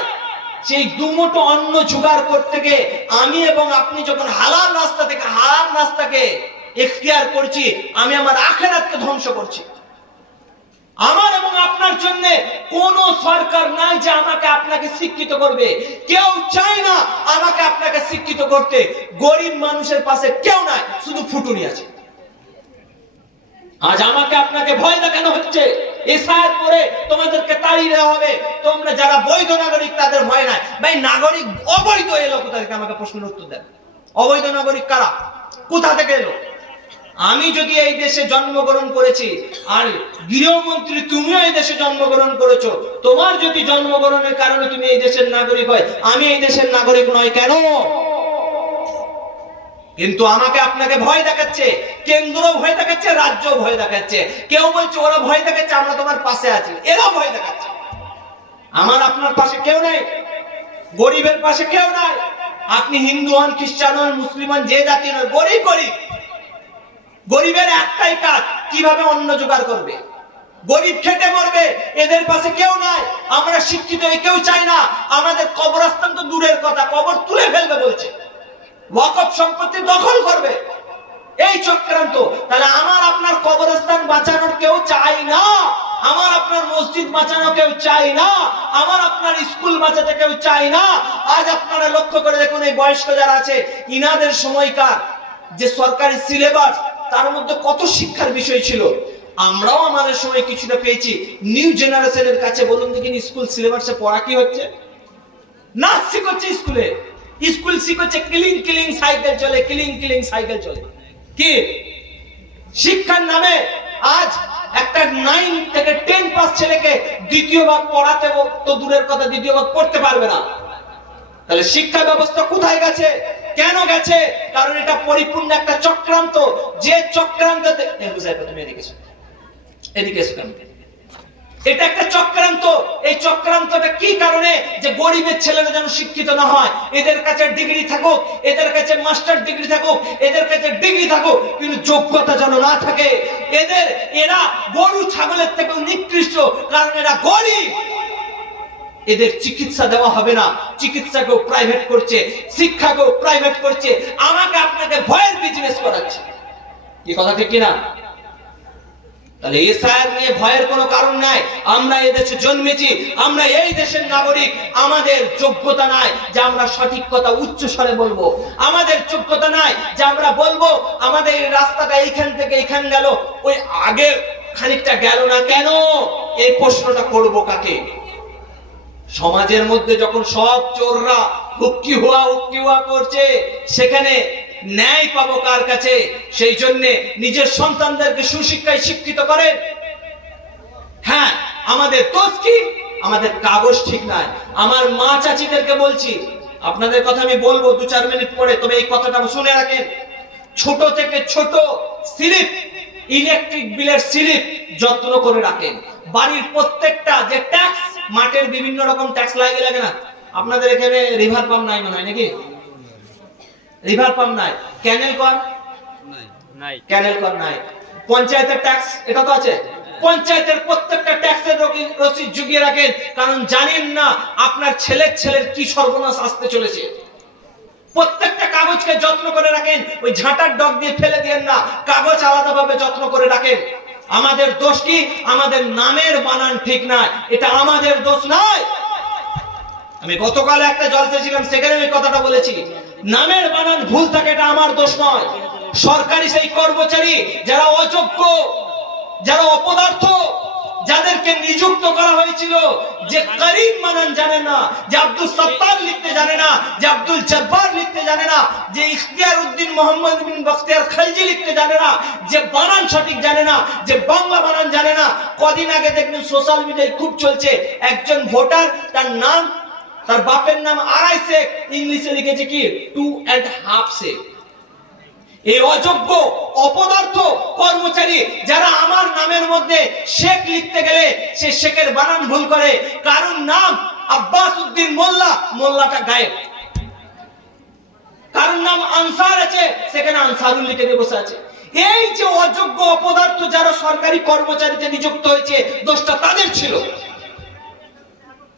সেই দুমুঠো অন্ন জোগাড় করতে গিয়ে আমি এবং আপনি যখন হালাল রাস্তা থেকে হারাম রাস্তাকে ইখতিয়ার করছি, আমি আমার আখিরাতকে ধ্বংস করছি। আমার এবং আপনার জন্য কোন সরকার নাই যে আমাকে আপনাকে শিক্ষিত করবে, কেউ চায় না আমাকে আপনাকে শিক্ষিত করতে। গরিব মানুষের পাশে কেউ নাই, শুধু ফুটুনি আছে। আজ আমাকে আপনাকে ভয় দেখানো হচ্ছে, এসআইআর পরে তোমাদেরকে তাড়িয়ে দেওয়া হবে, তোমরা যারা বৈধ নাগরিক তাদের ভয় নাই। ভাই নাগরিক অবৈধ এলো কোথা থেকে? আমাকে প্রশ্নের উত্তর দেন। অবৈধ নাগরিক কারা, কোথা থেকে এলো? আমি যদি এই দেশে জন্মগ্রহণ করেছি, আর গৃহমন্ত্রী তুমিও এই দেশে জন্মগ্রহণ করেছো, তোমার যদি জন্মগ্রহণের কারণে তুমি এই দেশের নাগরিক হয়, আমি এই দেশের নাগরিক নয় কেন? কিন্তু আমাকে আপনাকে ভয় দেখাচ্ছে, কেন্দ্র ভয় দেখাচ্ছে, রাজ্য ভয় দেখাচ্ছে। কেউ বলছে ওরা ভয় দেখাচ্ছে, আমরা তোমার পাশে আছি, এরাও ভয় দেখাচ্ছে। আমার আপনার পাশে কেউ নেই, গরিবের পাশে কেউ নাই। আপনি হিন্দু হন, খ্রিস্টান হন, মুসলিম হন, যে জাতি নয়, গরিব গরিব। গরিবের একটাই কাজ, কিভাবে অন্ন জোগাড় করবে। গরিব খেটে মরবে, এদের পাশে কেউ নাই। আমরা শিক্ষিত কেউ চাই না। আমাদের কবরস্থান তো দূরের কথা, কবর তুলে ফেলবে বলছে, ওয়াকফ সম্পত্তি দখল করবে, এই চক্রান্ত। তাহলে আমার আপনার কবরস্থান বাঁচানোর কেউ চাই না, আমার আপনার মসজিদ বাঁচানো কেউ চাই না, আমার আপনার স্কুল বাঁচাতে কেউ চাই না। আজ আপনারা লক্ষ্য করে দেখুন, এই বয়স্ক যারা আছে, ইনাদের সময়কার যে সরকারি সিলেবাস, তার মধ্যে কত শিক্ষার বিষয় ছিল। আমরাও আমাদের সময় কিছুটা পেয়েছি। নিউ জেনারেশনের কাছে বলুন দেখিনি, স্কুল সিলেবাসে পড়া কি হচ্ছে? নাচ শিখছে স্কুলে, স্কুল শিখছে কিলিং কিলিং সাইকেল চলে, কিলিং কিলিং সাইকেল চলে। কি শিক্ষার নামে আজ একটা 9 থেকে 10 পাস ছেলেকে দ্বিতীয় ভাগ পড়াতে তো দূরের কথা, দ্বিতীয় ভাগ পড়তে পারবে না। তাহলে শিক্ষা ব্যবস্থা কোথায় গেছে, কেন গেছে? কারণ এটা পরিপূর্ণ একটা চক্রান্ত। যে চক্রান্ত, এটা একটা চক্রান্ত। এই চক্রান্তটা কি কারণে? যে গরিবের ছেলেরা যেন শিক্ষিত না হয়, এদের কাছে ডিগ্রি থাকুক, এদের কাছে মাস্টার ডিগ্রি থাকুক, এদের কাছে ডিগ্রি থাকুক, কিন্তু যোগ্যতা যেন না থাকে। এরা গরু ছাগলের থেকেও নিকৃষ্ট, কারণ এরা গরিব। এদের চিকিৎসা দেওয়া হবে না, চিকিৎসাকেও প্রাইভেট করছে, শিক্ষাকেও প্রাইভেট করছে, আমাকে আপনাকে ভয়ের বিজনেস করাচ্ছে। কি কথা ঠিক কিনা? তাহলে এসআইআর নিয়ে ভয়ের কোনো কারণ নাই। আমরা এই দেশে জন্মেছি, আমরা এই দেশের নাগরিক। আমাদের যোগ্যতা নাই যে আমরা সঠিক কথা উচ্চ স্বরে বলবো, আমাদের যোগ্যতা নাই যে আমরা বলবো আমাদের এই রাস্তাটা এইখান থেকে এইখান গেল, ওই আগে খানিকটা গেল না কেন। এই প্রশ্নটা করবো কাকে? সমাজের মধ্যে যখন সব চোররা হুক্কি হুয়া করছে, সেখানে ন্যায় পাবো কার কাছে? সেই জন্য নিজের সন্তানদেরকে সুশিক্ষায় শিক্ষিত করে। হ্যাঁ, আমাদের দোষ কি? আমাদের কাগজ ঠিক নাই। আমার মা চাচিদেরকে বলছি, আপনাদের কথা আমি বলবো 2-4 মিনিট পরে, তবে এই কথাটা শুনে রাখেন। ছোট থেকে ছোট স্লিপ, ইলেকট্রিক বিলের স্লিপ যত্ন করে রাখেন। বাড়ির প্রত্যেকটা যে ট্যাক্স, মাঠের বিভিন্ন রকম ট্যাক্স লাগে না? আপনাদের এখানে রিভার পাম্প নাই মনে হয় নাকি? রিভার পাম্প নাই, ক্যানেল কর নাই, ক্যানেল কর নাই। পঞ্চায়েতের ট্যাক্স এটা তো আছে। পঞ্চায়েতের প্রত্যেকটা ট্যাক্সের রসিদ জুগিয়ে রাখেন, কারণ জানেন না আপনার ছেলের কি সর্বনাশ আসতে চলেছে। প্রত্যেকটা কাগজকে যত্ন করে রাখেন, ওই ঝাঁটার ডগ দিয়ে ফেলে দেন না, কাগজ আলাদাভাবে যত্ন করে রাখেন। আমাদের দোষ কি? আমাদের নামের বানান ঠিক না, এটা আমাদের দোষ নয়। আমি গতকাল একটা জলসা ছিলাম, সেখানে আমি কথাটা বলেছি, নামের বানান ভুল থাকে, এটা আমার দোষ নয়। সরকারি সেই কর্মচারী যারা অযোগ্য, যারা অপদার্থ, যাদেরকে নিযুক্ত করা হয়েছিল, যে করিম বানান জানে না, যে আব্দুল সত্তার লিখতে জানে না, যে আব্দুল জব্বার লিখতে জানে না, যে ইখতিয়ার উদ্দিন মোহাম্মদ বিন বখতিয়ার খলজি লিখতে জানে না, যে বানান সঠিক জানে না, যে বাংলা বানান জানে না। কদিন আগে দেখবেন সোশ্যাল মিডিয়ায় খুব চলছে, একজন ভোটার, তার নাম, তার বাপের নাম 2.5 শেখ, ইংলিশে লিখেছে কি 2.5 শেখ। এই অযোগ্য অপদার্থ কর্মচারী যারা আমার নামের মধ্যে শেখ লিখতে গেলে সে শেখের বানান ভুল করে, কারণ নাম আব্বাস উদ্দিন মোল্লা, মোল্লাটা গায়েব। কারণ নাম আনসার আছে, সেখানে আনসারুল লিখে দিয়ে বসে আছে। এই যে অযোগ্য অপদার্থ যারা সরকারি কর্মচারীতে নিযুক্ত হয়েছে, দোষটা তাদের ছিল।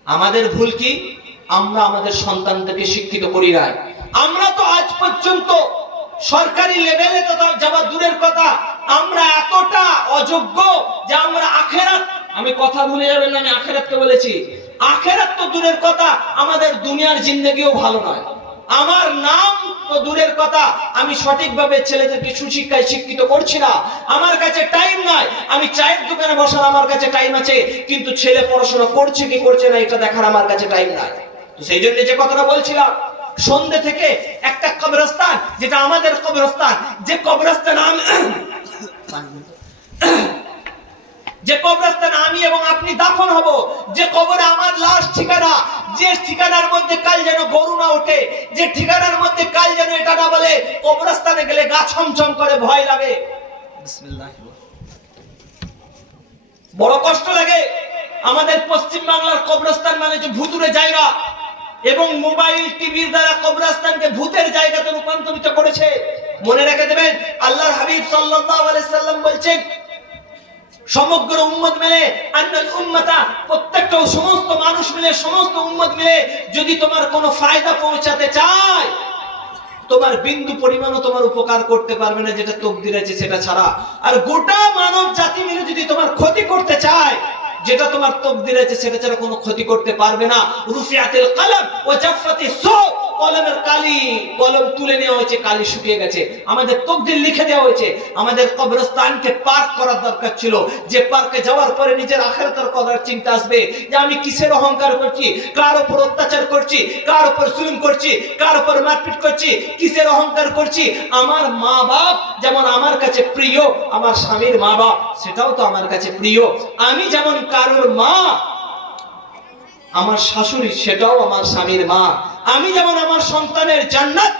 আমাদের ভুল কি? আমরা আমাদের সন্তানদেরকে শিক্ষিত করি নাই। আমরা তো আজ পর্যন্ত সরকারি লেভেলে তো যাওয়া দূরের কথা, আমরা এতটা অযোগ্য যে আমরা আখেরাত, আমি কথা ভুলে যাবেন না, আমি আখেরাতকে বলেছি, আখেরাত তো দূরের কথা, আমাদের দুনিয়ার জিন্দেগিও ভালো নয়। আমার নাম তো দূরের কথা, আমি সঠিকভাবে ছেলেদেরকে সুশিক্ষায় শিক্ষিত করছি না। আমার কাছে টাইম নাই, আমি চায়ের দোকানে বসার আমার কাছে টাইম আছে, কিন্তু ছেলে পড়াশোনা করছে কি করছে না এটা দেখার আমার কাছে টাইম নাই। তো সেই জন্য যে কথাটা বলছিলাম, সন্ধ্যে থেকে একটা কবরস্থান, যেটা আমাদের কবরস্থান, যে কবরস্থান যে কবরস্থানে আমি এবং আপনি দাফন হব, যে কবরে আমার লাশ ঠিকানা, যে ঠিকানার মধ্যে কাল যেন গরু না ওঠে, যে ঠিকানার মধ্যে কাল যেন এটা না বলে কবরস্থানে গেলে গা ছমছম করে, ভয় লাগে, বড় কষ্ট লাগে। আমাদের পশ্চিম বাংলার কবরস্থান মানে যে ভুতুরে জায়গা, এবং মোবাইল টিভির দ্বারা কবরস্থানকে ভূতের জায়গাতে রূপান্তরিত করেছে। মনে রেখে দেবেন, আল্লাহর হাবিব সাল্লাল্লাহু আলাইহি সাল্লাম বলছেন, সমগ্র উম্মত মিলে, আন্নাল উম্মাতা, প্রত্যেকটা সমস্ত মানুষ মিলে, সমস্ত উম্মত মিলে যদি তোমার কোনো ফায়দা পৌঁছাতে চায়, তোমার বিন্দু পরিমাণও তোমার উপকার করতে পারবে না, যেটা তকদিরে আছে সেটা ছাড়া। আর গোটা মানব জাতি মিলে যদি তোমার ক্ষতি করতে চায়, যেটা তোমার তকদিরে আছে সেটা ছাড়া কোনো ক্ষতি করতে পারবে না। রুফিআতিল কলম ওয়া জাফফাতিস সুহuf, কলমের কালি, কলম তুলে নেওয়া হয়েছে, কালি শুকিয়ে গেছে, আমাদের তকদির লিখে দেওয়া হয়েছে। আমাদের কবরস্থানকে পার্ক করার দরকার ছিল, যে পার্কে যাওয়ার পরে নিজের আখিরাতের কথার চিন্তা আসবে, যে আমি কিসের অহংকার করছি, কার উপর অত্যাচার করছি, কার উপর জুলুম করছি, কার উপর মারপিট করছি, কিসের অহংকার করছি। আমার মা বাপ যেমন আমার কাছে প্রিয়, আমার স্বামীর মা বাপ সেটাও তো আমার কাছে প্রিয়। আমি যেমন কারোর মা, আমার শাশুড়ি সেটাও আমার স্বামীর মা। আমি যেমন আমার সন্তানের জান্নাত,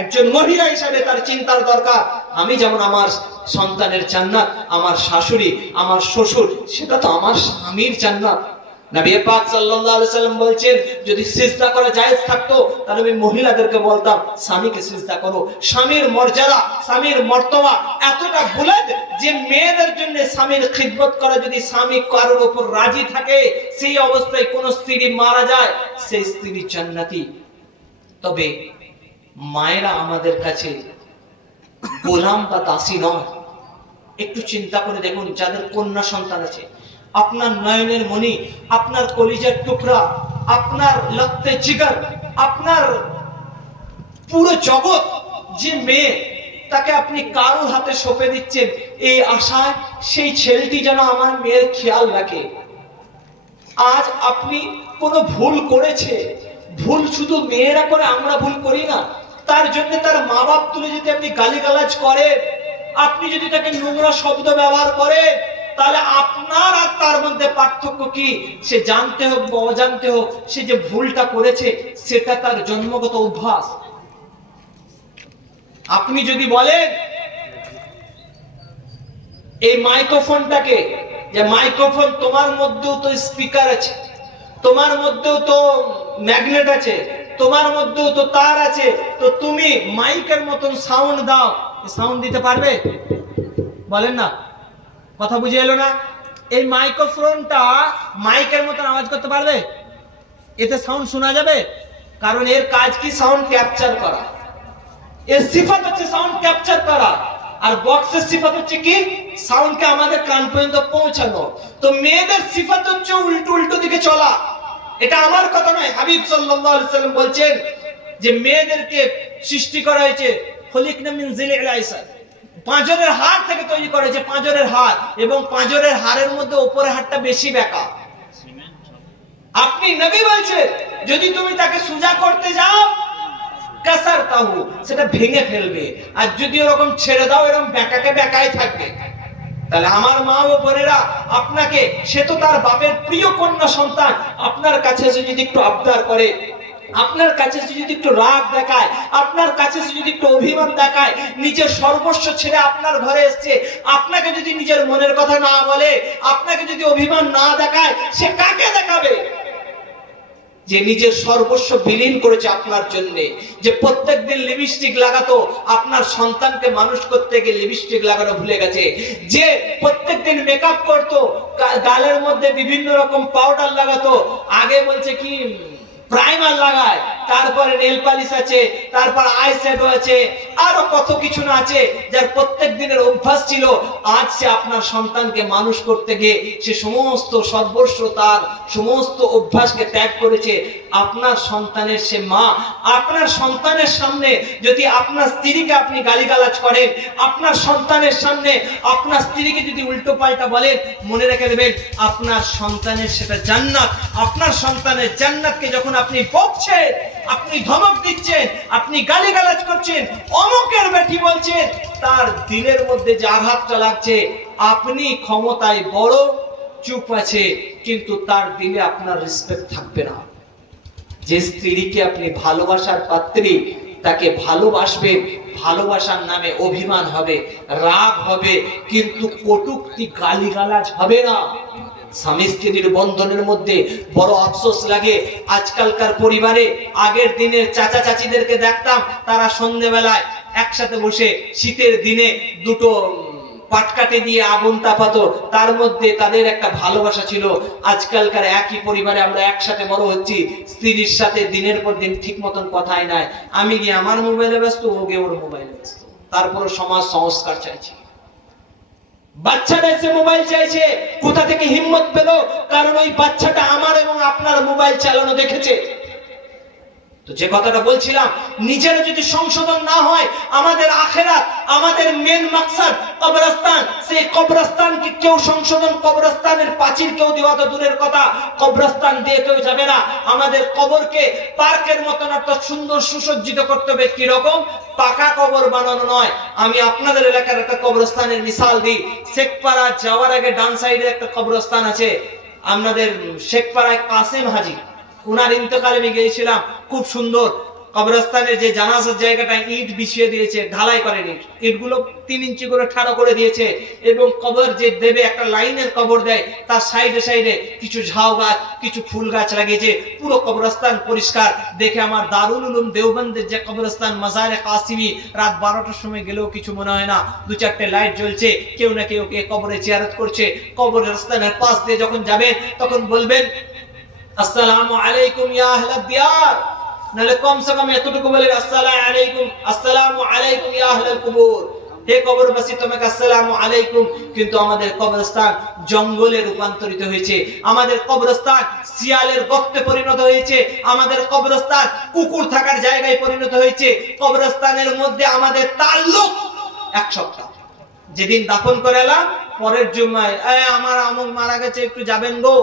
একজন মহিলা হিসাবে তার চিন্তার দরকার, আমি যেমন আমার সন্তানের জান্নাত, আমার শাশুড়ি, আমার শ্বশুর সেটা তো আমার স্বামীর জান্নাত। নবী পাক সাল্লাল্লাহু আলাইহি সাল্লাম বলছেন, যদি সিজদা করা জায়েজ থাকতো তাহলে আমি মহিলাদেরকে বলতাম স্বামীকে সিজদা করো। স্বামীর মর্যাদা, স্বামীর মর্তবা এতটা বুলন্দ যে মেয়েদের জন্য স্বামীর খিদমত করা, যদি স্বামী কারোর উপর রাজি থাকে, সেই অবস্থায় কোন স্ত্রী মারা যায়, সেই স্ত্রী জান্নাতি। তবে মায়েরা আমাদের কাছে গোলাম বা দাসী নয়। একটু চিন্তা করে দেখুন, যাদের কন্যা সন্তান আছে, আপনার নয়নের মণি, আপনার কলিজার টুকরা, আপনার লক্তে জিগার, আপনার পুরো জগৎ, যে মেয়ে, তাকে আপনি কারোর হাতে সঁপে দিচ্ছেন এই আশায় সেই ছেলেটি যেন আমার মেয়ের খেয়াল রাখে। আজ আপনি কোনো ভুল করেছে, ভুল শুধু মেয়েরা করে, আমরা ভুল করি না, তার জন্য তার মা বাপ তুলে যদি আপনি গালিগালাজ করেন, আপনি যদি তাকে নোংরা শব্দ ব্যবহার করেন, তাহলে আপনার আর তার মধ্যে পার্থক্য কি? সে জানতে হোক বা অজান্তে হোক, সে যে ভুলটা করেছে সেটা তার জন্মগত অভ্যাস। আপনি যদি বলেন এই মাইক্রোফোনটাকে, যে মাইক্রোফোন, তোমার মধ্যেও তো স্পিকার আছে, তোমার মধ্যেও তো ম্যাগনেট আছে, তোমার মধ্যেও তো তার আছে, তো তুমি মাইকের মতন সাউন্ড দাও, সাউন্ড দিতে পারবে? বলেন না, কথা বুঝে এলো না? এই মাইক্রোফোনটা মাইকের মতন আওয়াজ করতে পারবে? এতে সাউন্ড শোনা যাবে? কারণ এর কাজ কি? সাউন্ড ক্যাপচার করা। এর সিফাত হচ্ছে সাউন্ড ক্যাপচার করা, আর বক্সের সিফাত হচ্ছে কি? সাউন্ডকে আমাদের কান পর্যন্ত পৌঁছানো। তো মেয়েদের সিফাত হচ্ছে উল্টো উল্টো দিকে চলা। এটা আমার কথা নয়, হাবিব সাল্লাল্লাহু আলাইহি সাল্লাম বলছেন যে মেয়েদেরকে সৃষ্টি করা হয়েছে খলিকনা মিন জিলিল আইসার, পাঁজরের হাড় থেকে তৈরি করা হয়েছে, পাঁজরের হাড়, এবং পাঁজরের হাড়ের মধ্যে উপরের হাড়টা বেশি বেঁকা। আপনি নবী বলছেন যদি তুমি তাকে সোজা করতে যাও, কাসারতাহু, সেটা ভেঙে ফেলবে, আর যদি ওরকম ছেড়ে দাও এরকম বেঁকাকে বেঁকাই থাকবে। তাহলে আমার মা ও বোনেরা, আপনাকে, সে তো তার বাপের প্রিয় কন্যা সন্তান, আপনার কাছে এসে যদি একটু আবদার করে, আপনার কাছে যদি একটু রাগ দেখায়, আপনার কাছে যদি একটু অভিমান দেখায়, নিজের সর্বস্ব ছেড়ে আপনার ঘরে এসছে, আপনাকে যদি নিজের মনের কথা না বলে, আপনাকে যদি অভিমান না দেখায়, সে কাকে দেখাবে? যে নিজের সর্বস্ব বিলীন করেছে আপনার জন্য, যে প্রত্যেকদিন লিপস্টিক লাগাতো, আপনার সন্তানকে মানুষ করতে গিয়ে লিপস্টিক লাগানো ভুলে গেছে, যে প্রত্যেকদিন মেকআপ করতো, গালের মধ্যে বিভিন্ন রকম পাউডার লাগাতো, আগে বলছে কি প্রাইমার লাগায়, তারপরে নেল পালিশ আছে, তারপর আই শ্যাডো আছে, আরো কত কিছু না আছে, যার প্রত্যেক দিনের অভ্যাস ছিল। আজ সে আপনার সন্তানকে মানুষ করতে গিয়ে সে সমস্ত সর্বস্ব তার সমস্ত অভ্যাসকে ত্যাগ করেছে। আপনার সন্তানের সে মা। আপনার সন্তানের সামনে যদি আপনার স্ত্রীকে আপনি গালিগালাজ করেন, আপনার সন্তানের সামনে আপনার স্ত্রীকে যদি উল্টো পাল্টা বলেন, মনে রেখে দেবেন আপনার সন্তানের সেটা জান্নাত। আপনার সন্তানের জান্নাতকে যখন আপনি বকছেন, আপনি ধমক দিচ্ছেন, আপনি গালিগালাজ করছেন, অমুকের বেটি বলছেন, তার দিলের মধ্যে যে আঘাতটা লাগছে, আপনি ক্ষমতায় বড়, চুপ আছে, কিন্তু তার দিলে আপনার রেসপেক্ট থাকবে না। যে স্ত্রীকে আপনি ভালোবাসার পাত্রী, তাকে ভালোবাসবেন, ভালোবাসার নামে অভিমান হবে, রাগ হবে, কিন্তু কটূক্তি গালিগালাজ হবে না। স্বামী স্ত্রীর বন্ধনের মধ্যে বড় আফসোস লাগে। আজকালকার পরিবারে আগের দিনের চাচা চাচিদেরকে দেখতাম, তারা সন্ধ্যেবেলায় একসাথে বসে শীতের দিনে দুটো পাটকাঠি দিয়ে আগুন তাপাতো, তার মধ্যে তাদের একটা ভালোবাসা ছিল। আজকালকার একই পরিবারে আমরা একসাথে বড় হচ্ছি, স্ত্রীর সাথে দিনের পর দিন ঠিক মতন কথাই নাই। আমি গিয়ে আমার মোবাইলে ব্যস্ত, ও গিয়ে ওর মোবাইলে ব্যস্ত। তারপরে সমাজ সংস্কার চাইছে, বাচ্চাটা এসে মোবাইল চাইছে। কোথা থেকে হিম্মত পেল? কারণ ওই বাচ্চাটা আমার এবং আপনার মোবাইল চালানো দেখেছে। তো যে কথাটা বলছিলাম, নিজের যদি সংশোধন না হয়, আমাদের আখিরাত, আমাদের মেন মাকসাদ কবরস্থান, সেই কবরস্থানকে কেউ সংশোধন, কবরস্থানের পাঁচিল কেউ দেওয়া তো দূরের কথা, কবরস্থান দিয়ে কেউ যাবে না। আমাদের কবরকে পার্কের মতন একটা সুন্দর সুসজ্জিত করতে হবে। কিরকম? পাকা কবর বানানো নয়। আমি আপনাদের এলাকার একটা কবরস্থানের মিসাল দিই। শেখপাড়া যাওয়ার আগে ডান সাইডে একটা কবরস্থান আছে, আমাদের শেখপাড়ায় কাসেম হাজি, উনার ইন্তেকালে আমি গিয়েছিলাম। খুব সুন্দর কবরস্থানের যে জানাজার জায়গাটা ইট বিছিয়ে দিয়েছে, ঢালাই করেনি, ইটগুলো 3 ইঞ্চি করে ঠাড়ো করে দিয়েছে, এবং কবর যে দেবে একটা লাইনের কবর দেয়, তার সাইডে সাইডে কিছু ঝাউ গাছ, কিছু ফুল গাছ লাগিয়েছে। পুরো কবরস্থান পরিষ্কার দেখে আমার দারুল উলুম দেওবন্দের যে কবরস্থান মাজারে কাসিমি, রাত 12টার সময় গেলেও কিছু মনে হয় না। 2-4টে লাইট জ্বলছে, কেউ না কেউ কবরে জিয়ারত করছে। কবরস্থানের পাশ দিয়ে যখন যাবেন, তখন বলবেন আসসালামু আলাইকুম ইয়া আহলাদ দিয়ার, নালে কমসে কম এতটুকু বলে আসসালামু আলাইকুম ইয়া আহলাল কুবুর, হে কবরবাসী তোমাকে আসসালামু আলাইকুম। কিন্তু আমাদের কবরস্থান জঙ্গলে রূপান্তরিত হয়েছে, আমাদের কবরস্থান শিয়ালের গর্তে পরিণত হয়েছে, আমাদের কবরস্থান কুকুর থাকার জায়গায় পরিণত হয়েছে। কবরস্থানের মধ্যে আমাদের তাল্লুক 1 সপ্তাহ। যেদিন দাফন করে এলাম, পরের জুম্মায় আমার আমুক মারা গেছে, একটু যাবেন গো।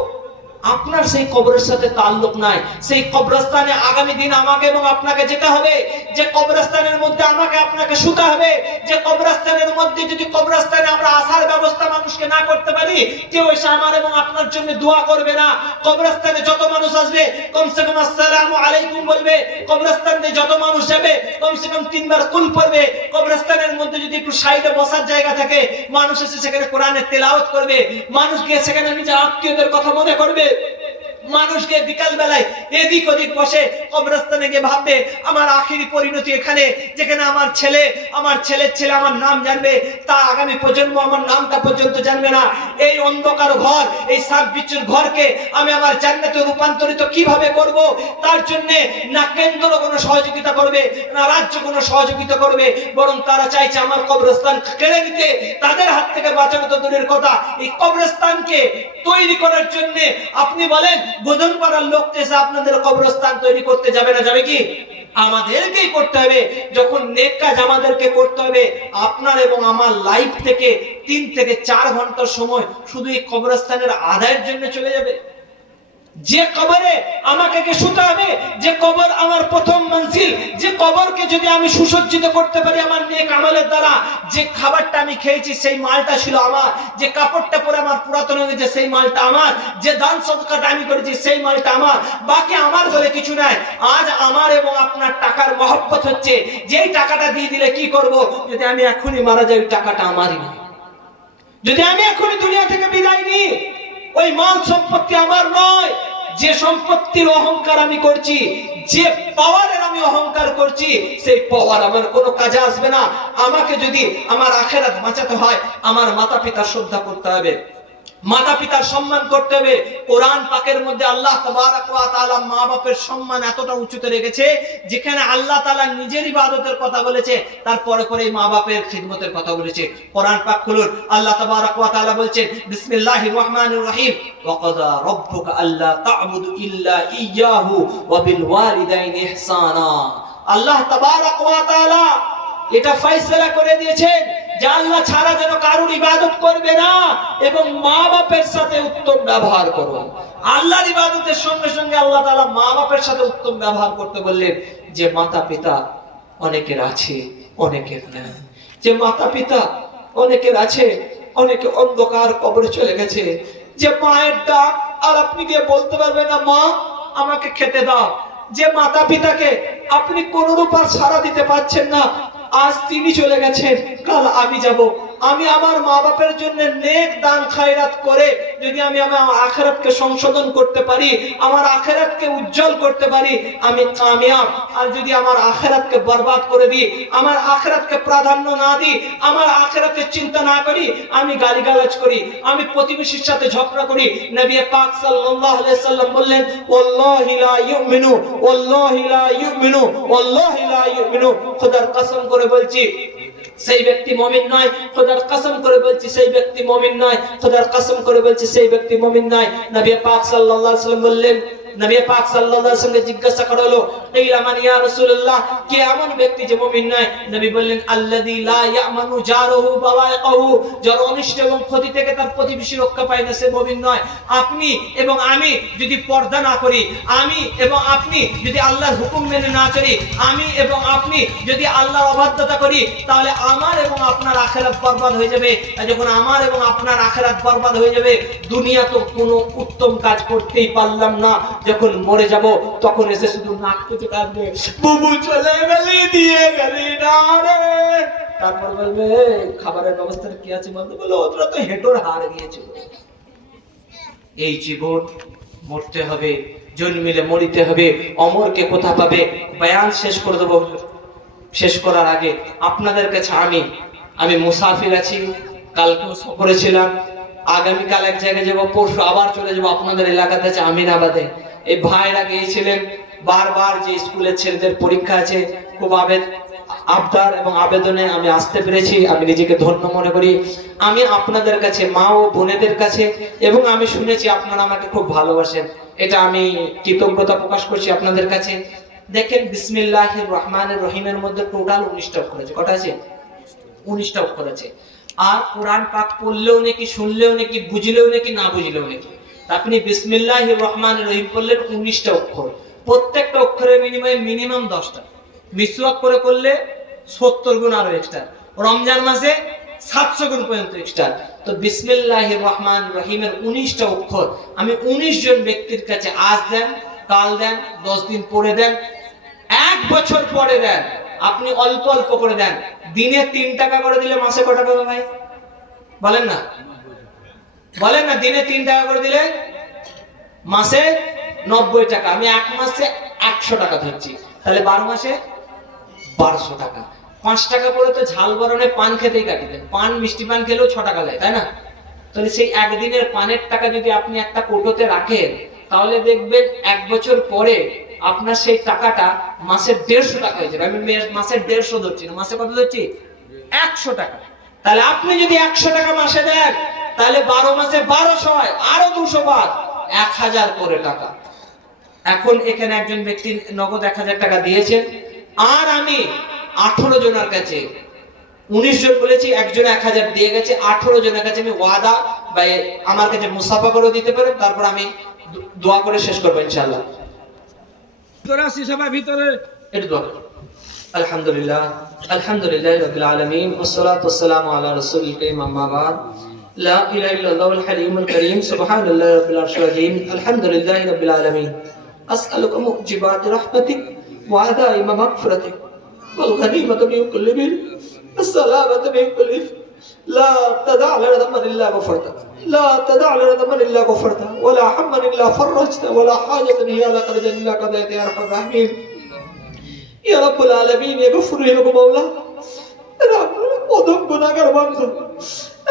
আপনার সেই কবরের সাথে তাল্লুক নাই। সেই কবরস্থানে আগামী দিন আমাকে এবং আপনাকে যেতে হবে। যে কবরস্থানের মধ্যে আমাকে আপনাকে শুতে হবে, যে কবরস্থানের মধ্যে যদি কবরস্থানে আমরা আসার ব্যবস্থা মানুষকে না করতে পারি, কেউ এসে আমার এবং আপনার জন্য দোয়া করবে না। কবরস্থানে যত মানুষ আসবে, কমসে কম আসসালামু আলাইকুম বলবে। কবরস্থানে যত মানুষ যাবে, কমসে কম 3 বার কুল পড়বে। কবরস্থানের মধ্যে যদি একটু সাইডে বসার জায়গা থাকে, মানুষ এসে সেখানে কোরআনের তেলাওয়াত করবে, মানুষ গিয়ে সেখানে নিজের আত্মীয়দের কথা মনে করবে। মানুষকে বিকাল বেলায় এদিক ওদিক বসে কবরস্থানে গিয়ে ভাববে আমার আখিরি পরিণতি এখানে, যেখানে আমার ছেলের ছেলে আমার নাম জানবে, তা আগামী প্রজন্ম আমার নামটা পর্যন্ত জানবে না। এই অন্ধকার ঘর, এই সাপ বিচ্ছুর ঘরকে আমি আমার জান্নাতে রূপান্তরিত কিভাবে করব? তার জন্য না কেন্দ্র কোনো সহযোগিতা করবে, না রাজ্য কোনো সহযোগিতা করবে, বরং তারা চাইছে আমার কবরস্থান কেড়ে নিতে। তাদের হাত থেকে বাঁচানো তো দূরের কথা, এই কবরস্থানকে তৈরি করার জন্য আপনি বলেন গোধন পাড়ার লোক এসে আপনাদের কবরস্থান তৈরি করতে যাবে না? যাবে কি? আমাদেরকেই করতে হবে। যখন নেক কাজ আমাদেরকে করতে হবে, আপনার এবং আমার লাইফ থেকে 3 থেকে 4 ঘন্টার সময় শুধু এই কবরস্থানের আদায়ের জন্য চলে যাবে। যে কবরে আমাকে শুতে হবে, যে কবর আমার প্রথম মঞ্জিল, যে কবরকে যদি আমি সুসজ্জিত করতে পারি আমার নেক আমলের দ্বারা, যে খাবারটা আমি খেয়েছি সেই মালটা ছিল আমার, যে কাপড়টা পরে আমার পুরাতন হয়ে গেছে সেই মালটা আমার, যে দান সদকাটা আমি করেছি সেই মালটা আমার, বাকি আমার বলে কিছু নাই। আজ আমার এবং আপনার টাকার মহব্বত হচ্ছে, যেই টাকাটা দিয়ে দিলে কি করব? যদি আমি এখনই মারা যাই, টাকাটা আমারই না। যদি আমি এখনই দুনিয়া থেকে বিদায় নিই, ওই মাল সম্পত্তি আমার নয়। যে সম্পত্তির অহংকার আমি করছি, যে পাওয়ারের আমি অহংকার করছি, সেই পাওয়ার আমার কোনো কাজে আসবে না। আমাকে যদি আমার আখিরাত বাঁচাতে হয়, আমার মাতা পিতার শ্রদ্ধা করতে হবে। মাতা পিতার সম্মান করতে হবে। কোরআন পাকের মধ্যে আল্লাহ তাবারক ওয়া তাআলা মা বাপের সম্মান এতটা উঁচুতে রেখেছে, যেখানে আল্লাহ তাআলা নিজের ইবাদতের কথা বলেছে, তারপরে পরে মা বাপের খিদমতের কথা বলেছে। কোরআন পাক খুলুন, আল্লাহ তাবারক ওয়া তাআলা বলছেন বিসমিল্লাহির রহমানির রহিম, ওয়া ক্বাদা রাব্বুকা আল্লা তা'বুদু ইল্লা ইয়্যাহু ওয়া বিল ওয়ালিদাইনি ইহসানা। আল্লাহ তাবারক ওয়া তাআলা এটা ফয়সালা করে দিয়েছেন যে আল্লাহ ছাড়া যেন কারোর ইবাদত করবে না এবং মা বাপের সাথে উত্তম ব্যবহার করো। আল্লাহর ইবাদতের সঙ্গে সঙ্গে আল্লাহ তাআলা মা বাপের সাথে উত্তম ব্যবহার করতে বললেন। যে মাতা পিতা অনেকের আছে, অনেকের নেই। যে মাতা পিতা অনেকের আছে, অনেকে অন্ধকার কবরে চলে গেছে। যে মায়ের ডাক আর আপনি গিয়ে বলতে পারবেন না মা আমাকে খেতে দাও। যে মাতা পিতাকে আপনি কোনরূপ আর সাড়া দিতে পারছেন না, আজ তিনি চলে গেছেন, কাল আমি যাব। আমি আমার মা বাপের জন্য নেক দান খায়রাত করে যদি আমি আমার আখিরাতকে সংশোধন করতে পারি, আমার আখিরাতকে উজ্জ্বল করতে পারি, আমি কামিয়াব। আর যদি আমার আখিরাতকে বরবাদ করে দিই, আমার আখিরাতকে প্রাধান্য না দিই, আমার আখিরাতের চিন্তা না করি, আমি গালিগালাজ করি, আমি প্রতিবেশীর সাথে ঝগড়া করি, নবী পাক সাল্লাল্লাহু আলাইহি সাল্লাম বললেন ওয়াল্লাহি লা ইউমিনু, ওয়াল্লাহি লা ইউমিনু, ওয়াল্লাহি লা ইউমিনু। খোদার কসম করে বলছি সেই ব্যক্তি মুমিন নয়। খোদার কসম করে বলছি সেই ব্যক্তি মুমিন নয়। খোদার কসম করে বলছি সেই ব্যক্তি মুমিন নয়। নবী পাক সাল্লাল্লাহু আলাইহি ওয়াসাল্লাম বললেন, নবী পাক সাল্লাল্লাহু আলাইহি ওয়াসাল্লাম জিজ্ঞাসা করা হলো ইলা মান ইয়া রাসূলুল্লাহ, কে এমন ব্যক্তি যে মুমিন নয়? নবী বললেন আল্লাযী লা ইয়ামানু জারুহু বাওয়াইকাহু, যার অনিষ্ট এবং ক্ষতি থেকে তার প্রতিবেশী রক্ষা পায় না, সে মুমিন নয়। আপনি এবং আমি যদি পর্দা না করি, আমি এবং আপনি যদি আল্লাহর হুকুম মেনে না চলি, আমি এবং আপনি যদি আল্লাহর অবাধ্যতা করি, তাহলে আমার এবং আপনার আখিরাত বরবাদ হয়ে যাবে। আর যখন আমার এবং আপনার আখিরাত বরবাদ হয়ে যাবে, দুনিয়া তো কোনো উত্তম কাজ করতেই পারলাম না, যখন মরে যাব তখন এসে শুধু নাক কুচে কাঁদবে, বুবু চলে গেলি, দিয়ে গেলি না রে। তারপর বলবে খাবারের ব্যবস্থাটা কি আছে বলতে, বলো ওরা তো হেঁটোর হার গিয়েছে। এই জীবন মরতে হবে, জন্মিলে মরিতে হবে, অমরকে কোথা পাবে। বয়ান শেষ করে দেবো। শেষ করার আগে আপনাদের কাছে আমি মুসাফির আছি, কালকেও সফরে ছিলাম, আগামীকাল এক জায়গায় যাবো, পরশু আবার চলে যাবো আপনাদের এলাকাতে আছে আমিনাবাদে। এই ভাইরা গিয়েছিলেন, বারবার যে স্কুলের ছেলেদের পরীক্ষা আছে, খুব আবদার এবং আবেদনে আমি আসতে পেরেছি, আমি নিজেকে ধন্য মনে করি। আমি আপনাদের কাছে, মা ও বোনেদের কাছে, এবং আমি শুনেছি আপনারা আমাকে খুব ভালোবাসেন, এটা আমি কৃতজ্ঞতা প্রকাশ করছি আপনাদের কাছে। দেখেন বিসমিল্লাহির রহমানির রহিমের মধ্যে টোটাল 19টা অক্ষর আছে। কটা আছে? 19টা অক্ষর আছে। আর কোরআন পাক পড়লেও নাকি, শুনলেও নাকি, বুঝলেও নাকি, না বুঝলেও নাকি, আপনি বিসমিল্লাহির রহমানির রহিম পড়লেন 19টা অক্ষর। প্রত্যেকটা অক্ষরের মিনিমাম 10টা, মিসওয়াক করে করলে 70 গুণ আরো এক্সট্রা, রমজান মাসে 700 গুণ পর্যন্ত এক্সট্রা। তো বিসমিল্লাহির রহমানির রহিমের 19টা অক্ষর আমি 19 জন ব্যক্তির কাছে আজ দেন, কাল দেন, 10 দিন পরে দেন, 1 বছর পরে দেন, আপনি অল্প অল্প করে দেন। দিনে 3 টাকা করে দিলে মাসে কত টাকা ভাই বলেন না? বলেন না, দিনে 3 টাকা করে দিলে মাসে 90 টাকা। আমি 1 মাসে 100 টাকা ধরছি, তাহলে 12 মাসে 1200 টাকা। 5 টাকা করে তো ঝাল বরণে পান খেতেই কাটি দেন, পান মিষ্টি পান খেলেও 6 টাকা দেয়, তাই না? তাহলে সেই একদিনের পানের টাকা যদি আপনি একটা কোটোতে রাখেন, তাহলে দেখবেন 1 বছর পরে আপনার সেই টাকাটা মাসে 150 টাকা হয়ে যাবে। আমি মাসে 150 ধরছি না, মাসে কত ধরছি? 100 টাকা। তাহলে আপনি যদি 100 টাকা মাসে দেন, তাহলে 12 মাসে 1200 হয়, আরো 200 বার, 1000 করে টাকা। এখন এখানে একজন ব্যক্তি নগদ 1000 টাকা দিয়েছেন, আর আমি 18 জনের কাছে, 19 জন বলেছি, একজন 1000 দিয়ে গেছে, 18 জনের কাছে আমি ওয়াদা বা আমার কাছে মুসাফা করে দিতে পারে, তারপর আমি দোয়া করে শেষ করবো ইনশাআল্লাহ। ভিতরে একটু দোয়া করুন। আলহামদুলিল্লাহ, আলহামদুলিল্লাহি রাব্বিল আলামিন, ওয়াসসালাতু ওয়াসসালামু আলা রাসূলিল কারীম, আম্মা বাদ। লা ইলাহা ইল্লাল্লাহুল হালিমুল কারীম, সুবহানাল্লাহি রাব্বিল আরশিল আযীম, আলহামদুলিল্লাহি রাব্বিল আলামিন। আসআলুকা মুজিবাত রাহমাতিক ওয়া আদাইমা মাগফিরাতিক ওয়াল গনিমাতা মিন কুল্লি বির, আসসালামাতা মিন কুল্লি ইথম, লা তাদা' লানা যামবান ইল্লা গফরতা, لا تدع لنا ذنبا الا غفرته ولا هما الا فرجته ولا حاجة هي لك رجا الا قضيتها يا ارحم الراحمين يا رب العالمين। يا غفور يا مولا, رب কদম গুনাহগার বান্দা,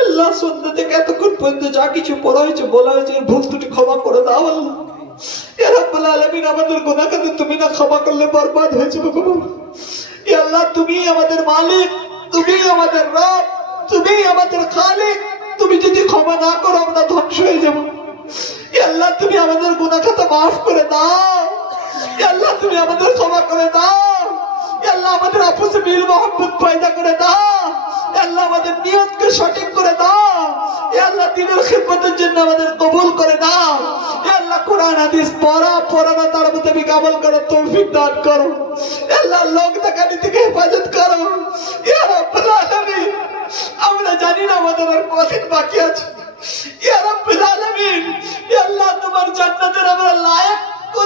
আল্লাহ সন্ধ্যা থেকে এতক্ষণ পর্যন্ত যা কিছু পড়া হয়েছে বলা হয়েছে এর ভুল ত্রুটি ক্ষমা করে দাও আল্লাহ। ইয়া রাব্বুল আলামিন আমাদের গুনাহ খাতে তুমি না ক্ষমা করলে বরবাদ হয়ে যাবে গো বাবা। ইয়া আল্লাহ তুমি আমাদের মালিক, তুমি আমাদের রব, তুমি আমাদের খালিক। তুমি যদি ক্ষমা না করো আমরা ধ্বংস হয়ে যাব। ইয়া আল্লাহ তুমি আমাদের গুনাহ খাতা মাফ করে দাও। ইয়া আল্লাহ তুমি আমাদের ক্ষমা করে দাও। ইয়া আল্লাহ আমাদের আপসে মিল মোহাব্বত পয়দা করে দাও। ইয়া আল্লাহ আমাদের নিয়তকে সঠিক করে দাও। ইয়া আল্লাহ দ্বীনের খিদমতের জন্য আমাদের কবুল করে দাও। ইয়া আল্লাহ কোরআন হাদিস পড়ানো তার মোতাবেক আমল করার তৌফিক দান করো। ইয়া আল্লাহ লোক দেখানি থেকে হেফাজত করো। ইয়া রাব্বুল আলামিন আমরা জানি না আমাদের আর কতদিন বাকি আছে। ইয়া রাব্বুল আলামিন ইয়া আল্লাহ তোমার জান্নাতের আমরা লায়ক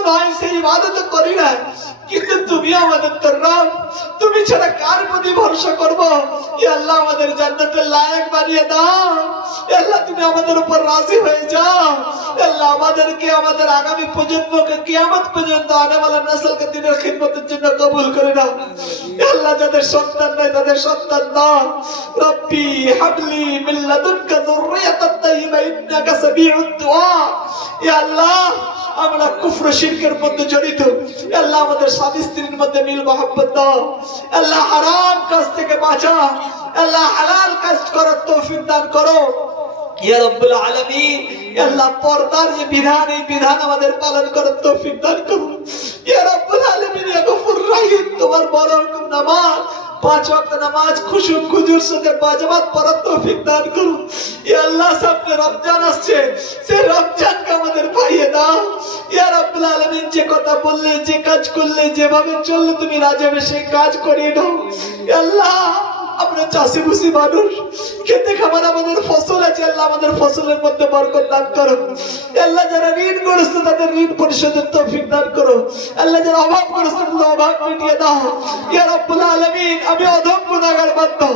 নয় সেই ইবাদত করি না, কিন্তু তুমি আমাদের তো রব, তুমি ছাড়া কার প্রতি ভরসা করব? ইয়া আল্লাহ আমাদের জান্নাতের লায়ক বানিয়ে দাও। ইয়া আল্লাহ তুমি আমাদের উপর রাজি হয়ে যাও। ইয়া আল্লাহ আমাদেরকে আমাদের আগামী প্রজন্মকে কিয়ামত পর্যন্ত আনেওয়ালা নসলকে দ্বীনের খিদমতের জন্য কবুল করে নাও। ইয়া আল্লাহ যাদের সন্তান নাই তাদের সন্তান দাও। রব্বি হাবলি মিন লাদুনকা যুররিয়াতান তাইয়্যিবা ইন্নাকা সামিউদ দুআ। ইয়া আল্লাহ আমরা কুফর শিরকের মধ্যে জড়িত। আল্লাহ আমাদের স্বামী স্ত্রীর মধ্যে মিল মহব্বত দাও। আল্লাহ হারাম কাজ থেকে বাঁচাও। আল্লাহ হালাল কাজ করার তৌফিক দান করো। ইয়া রাব্বুল আলামিন আল্লাহ পর্দার যে বিধান এই বিধান আমাদের পালন করার তৌফিক দান করো। ইয়া রাব্বুল আলামিন ইয়া গফুর রহিম তোমার বড় হুকুম নামাজ 5 ওয়াক্ত নামাজ খুশু খুজুর সাথে বাজামাত পড়ার তৌফিক দান করো। ইয়া আল্লাহ সামনে রমজান আসছে, সেই রমজানকে আমাদের পাইয়ে দাও। ইয়া রাব্বুল আলামিন যে কথা বললে, যে কাজ করলে, যেভাবে চললে তুমি রাজি হবে সেই কাজ করিয়ে দাও। ইয়া আল্লাহ আমরা চাষি ভুষি মানুষ, খেতে খাবার আমাদের ফসল আছে। আল্লাহ আমাদের ফসলের মধ্যে বরকত দান করো। আল্লাহ যারা ঋণ করেছে তাদের ঋণ পরিশোধের তৌফিক দান করো। আল্লাহ যারা অভাব করেছে তাদের অভাব মিটিয়ে দাও। ইয়া রাব্বুল আলামিন আমি অধম গুনাহগার বান্দা।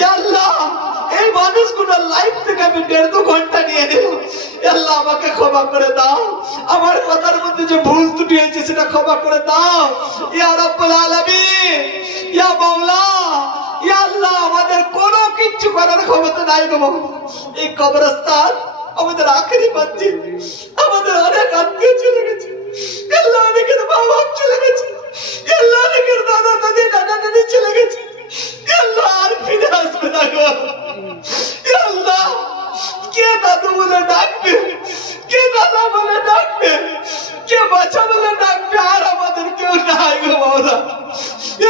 ইয়া আল্লাহ এই মানুষগুলোর লাইফ থেকে আমি 1.5-2 ঘন্টা নিয়ে নিলাম। আল্লাহ আমাকে ক্ষমা করে দাও। আমার কথার মধ্যে যে ভুল ত্রুটি হয়েছে সেটা ক্ষমা করে দাও। ইয়া রাব্বুল আলামিন ইয়া মাওলা ইয়া আল্লাহ আমাদের কোনো কিছু করার ক্ষমতা নাই গো বাবা। এই কবরস্থান আমাদের আখেরি মসজিদ। আমাদের অনেক আত্মীয় চলে গেছে। আল্লাহ অনেকের বাবা চলে গেছে। আল্লাহ অনেকের দাদা দাদি নানা নানি চলে গেছে। আল্লাহ আর ফিরে আসবে না গো। আল্লাহ কে দাদু বলে ডাকবে, কে দাদা বলে ডাকবে, কে বাচ্চা বলে ডাকবে? আর আমাদের কেউ নাই গো মাওলা।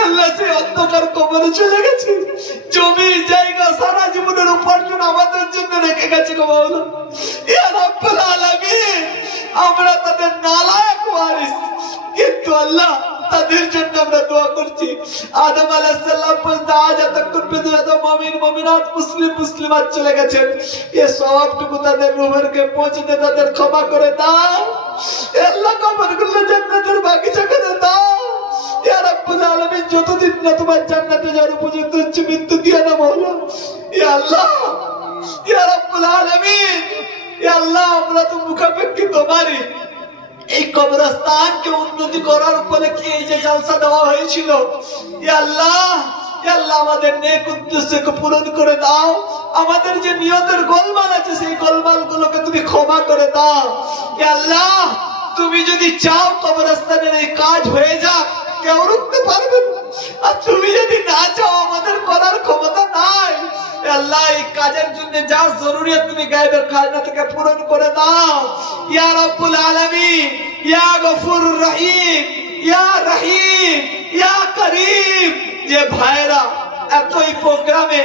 আল্লাহ সে অন্ধকার কবরে চলে গেছে। জমি জায়গা সারা জীবনের উপার্জন আমাদের জন্য রেখে গেছে গো মাওলা। ইয়া রাব্বুল আলামিন আমরা তাদের নালায়েক ওয়ারিস, কিন্তু আল্লাহ তাদের জন্য আমরা দোয়া করছি। আদম আলাইহিস সালাম পর্যন্ত আজ এতক্ষণ পর্যন্ত মুমিন মুমিনাত মুসলিম মুসলিমাত চলে গেছেন। এই সওয়াবটুকু তাদের রূহেরকে পৌঁছতে তাদের ক্ষমা করে দাও। আল্লাহ কবরগুলো জান্নাতের বাগিচা করে দাও। ইয়া রাব্বুল আলামিন যতদিন না তোমার জান্নাতে যাওয়ার উপযুক্ত হচ্ছে মৃত্যু দিয়ে দাও মাওলা। ইয়া আল্লাহ ইয়া রাব্বুল আলামিন ইয়া আল্লাহ আমরা তো মুখাপেক্ষী তোমারই। এই কবরস্থানকে উন্নতি করার উপলক্ষে এই যে জলসা দেওয়া হয়েছিল, ইয়া আল্লাহ ইয়া আল্লাহ আমাদের নেক উদ্দেশ্যকে পূরণ করে দাও। আমাদের যে নিয়তের গোলমাল আছে সেই গোলমালগুলোকে তুমি ক্ষমা করে দাও। ইয়া আল্লাহ তুমি যদি চাও কবরস্থানের এই কাজ হয়ে যাক, কেউ রুখতে পারবে না। আর তুমি যদি না চাও আমাদের করার ক্ষমতা নাই। আল্লাহ এই কাজের জন্য যা জরুরিয়াত তুমি গায়বের খাজনা থেকে পূরণ করে দাও। ইয়া রাব্বুল আলামিন ইয়া গফুর রহিম ইয়া রহিম ইয়া করিম। যে ভাইরা এতই প্রোগ্রামে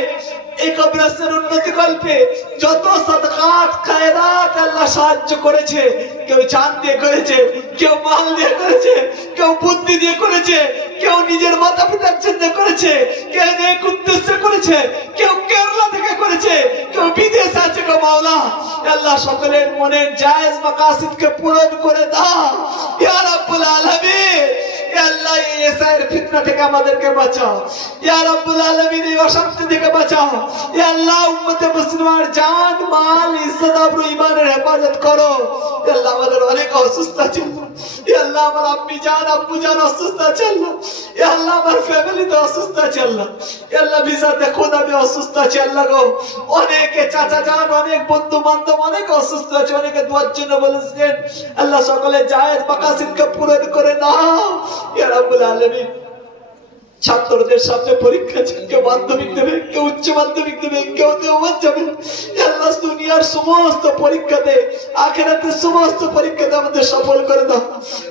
এই কবরস্থানের উন্নতি কল্পে যত সাদকাত খায়রাত আল্লাহ সাহায্য করেছে, কেউ জান দিয়ে করেছে, কেউ মাল দিয়ে করেছে, কেউ বুদ্ধি দিয়ে করেছে, কেউ নিজের মাতা পিতার জন্য করেছে, কেউ নেক উদ্দেশ্যে করেছে, কেউ কেরালা থেকে করেছে, কেউ বিদেশ আছে গো মাওলা। আল্লাহ সকলের মনের জায়েজ মাকাসিদকে পূরণ করে দাও। ইয়া রাব্বুল আলামিন আল্লাহ এই এসআইয়ের ফিতনা থেকে আমাদেরকে বাঁচাও। ইয়া রাব্বুল আলামিন এই অশান্তি থেকে বাঁচাও। ইয়া আল্লাহ উম্মতে মুসলিমার জান মাল ইজ্জত আবরু ঈমানের হেফাজত করো। ইয়া আল্লাহ আমাদের অনেক অসুস্থ আছে। ইয়া আল্লাহ আমার আম্মি জান আব্বু জান অসুস্থ আছে আল্লাহ। ইয়া আল্লাহ আমার ফ্যামিলি তো অসুস্থ আছে আল্লাহ। ইয়া আল্লাহ বিজাতে খোদা আমি অসুস্থ আছি আল্লাহ গো। অনেকে চাচা জান অনেক বন্ধু বান্ধব অনেক অসুস্থ আছে, অনেকে দোয়ার জন্য বলেছেন আল্লাহ সকলে জায়েজ মাকাসিদকে পূরণ করে দাও ইয়া রাব্বুল আলামিন। ছাত্রদের সামনে পরীক্ষা আছে, কেউ মাধ্যমিক দেবে, কেউ উচ্চ মাধ্যমিক দেবে, কেউ দেওয়ান যাবে। আল্লাহ দুনিয়ার সমস্ত পরীক্ষাতে আখিরাতের সমস্ত পরীক্ষাতে আমাদের সফল করে দাও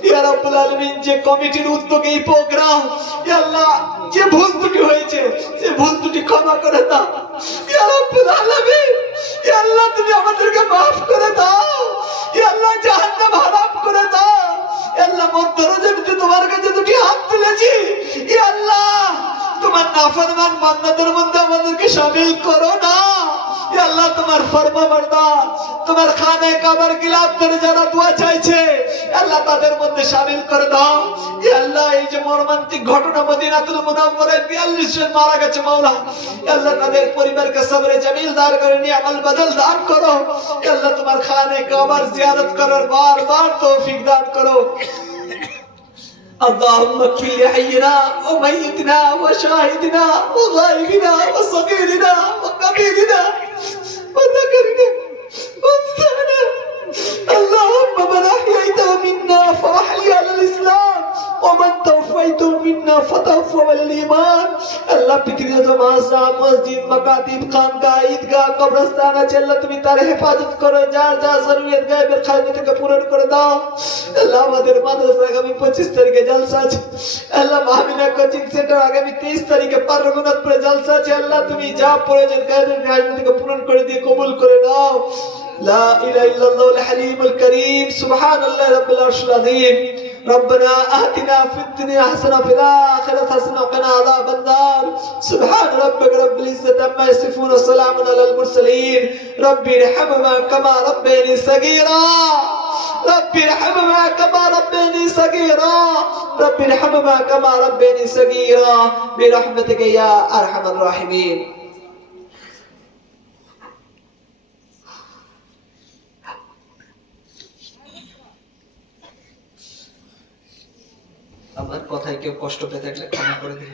ইয়া রাব্বুল আলামিন। যে কমিটির উদ্যোগে এই প্রোগ্রাম ইয়া আল্লাহ যে ভুল ত্রুটি হয়েছে সে ভুল ত্রুটি ক্ষমা করে দাও ইয়া রাব্বুল আলামিন। ইয়া আল্লাহ তুমি আমাদেরকে মাফ করে দাও ইয়া আল্লাহ, জাহান্নাম হারাম করে দাও ইয়া আল্লাহ। মধ্য রজনীতে তোমার কাছে দুটি হাত তুলেছি ইয়া আল্লাহ, তোমার নাফরমান বান্দাদের মধ্যে আমাদেরকে শামিল করো না ইয়া আল্লাহ। তোমার ফরমাবরদার তোমার খানে কাবার গিলাফ ধরে যারা দোয়া চাইছে আল্লাহ তাদের মধ্যে শামিল করে দাও ইয়া আল্লাহ। এই যে মর্মান্তিক ঘটনা মদিনাতুল মুনাওয়ারায় 42 জন মারা গেছে মাওলা ইয়া আল্লাহ, তাদের পরিবারকে সবরে জামিল দান করে নিয়ামত বদল দান করো ইয়া আল্লাহ। তোমার খানে কাবার জিয়ারত করার বারবার তৌফিক দান করো। اللهم اغفر لحينا وميتنا وشاهدنا وغائبنا وصغيرنا وكبيرنا وذكرنا وانثانا. اللهم من احييته منا فاحيي على الاسلام ومن توفيته منا فتوفى على الايمان. আল্লাহ পৃথিবীতে যত মাদ্রাসা মসজিদ মাকাতিব খানকাহ ঈদগাহ কবরস্থান আছে আল্লাহ তুমি তার হেফাজত করো, যার যার জরুরিয়াত গায়বের খাজনা থেকে পূরণ করে দাও আল্লাহ। আমাদের মাদ্রাসা আগামী 25 তারিখে জলসা আছে আল্লাহ। মাহমিনা কোচিং সেন্টার আগামী 23 তারিখে পারগনাথপুরে জলসা আছে আল্লাহ। তুমি যা প্রয়োজন গায়বের খাজনা থেকে পূরণ করে দিয়ে কবুল করে নাও। لا إله إلا الله الحليم الكريم سبحان الله رب العرش العظيم. ربنا آتنا في الدنيا حسنة وفي الآخرة حسنة وقنا عذاب النار. سبحان ربك رب العزة عما يصفون وسلام على المرسلين. ربي ارحمهما كما ربياني صغيرا. ربي ارحمهما كما ربياني صغيرا. ربي ارحمهما كما ربياني صغيرا برحمتك يا أرحم الراحمين. আমার কথায় কেউ কষ্ট পেয়ে থাকলে ক্ষমা করে দিন।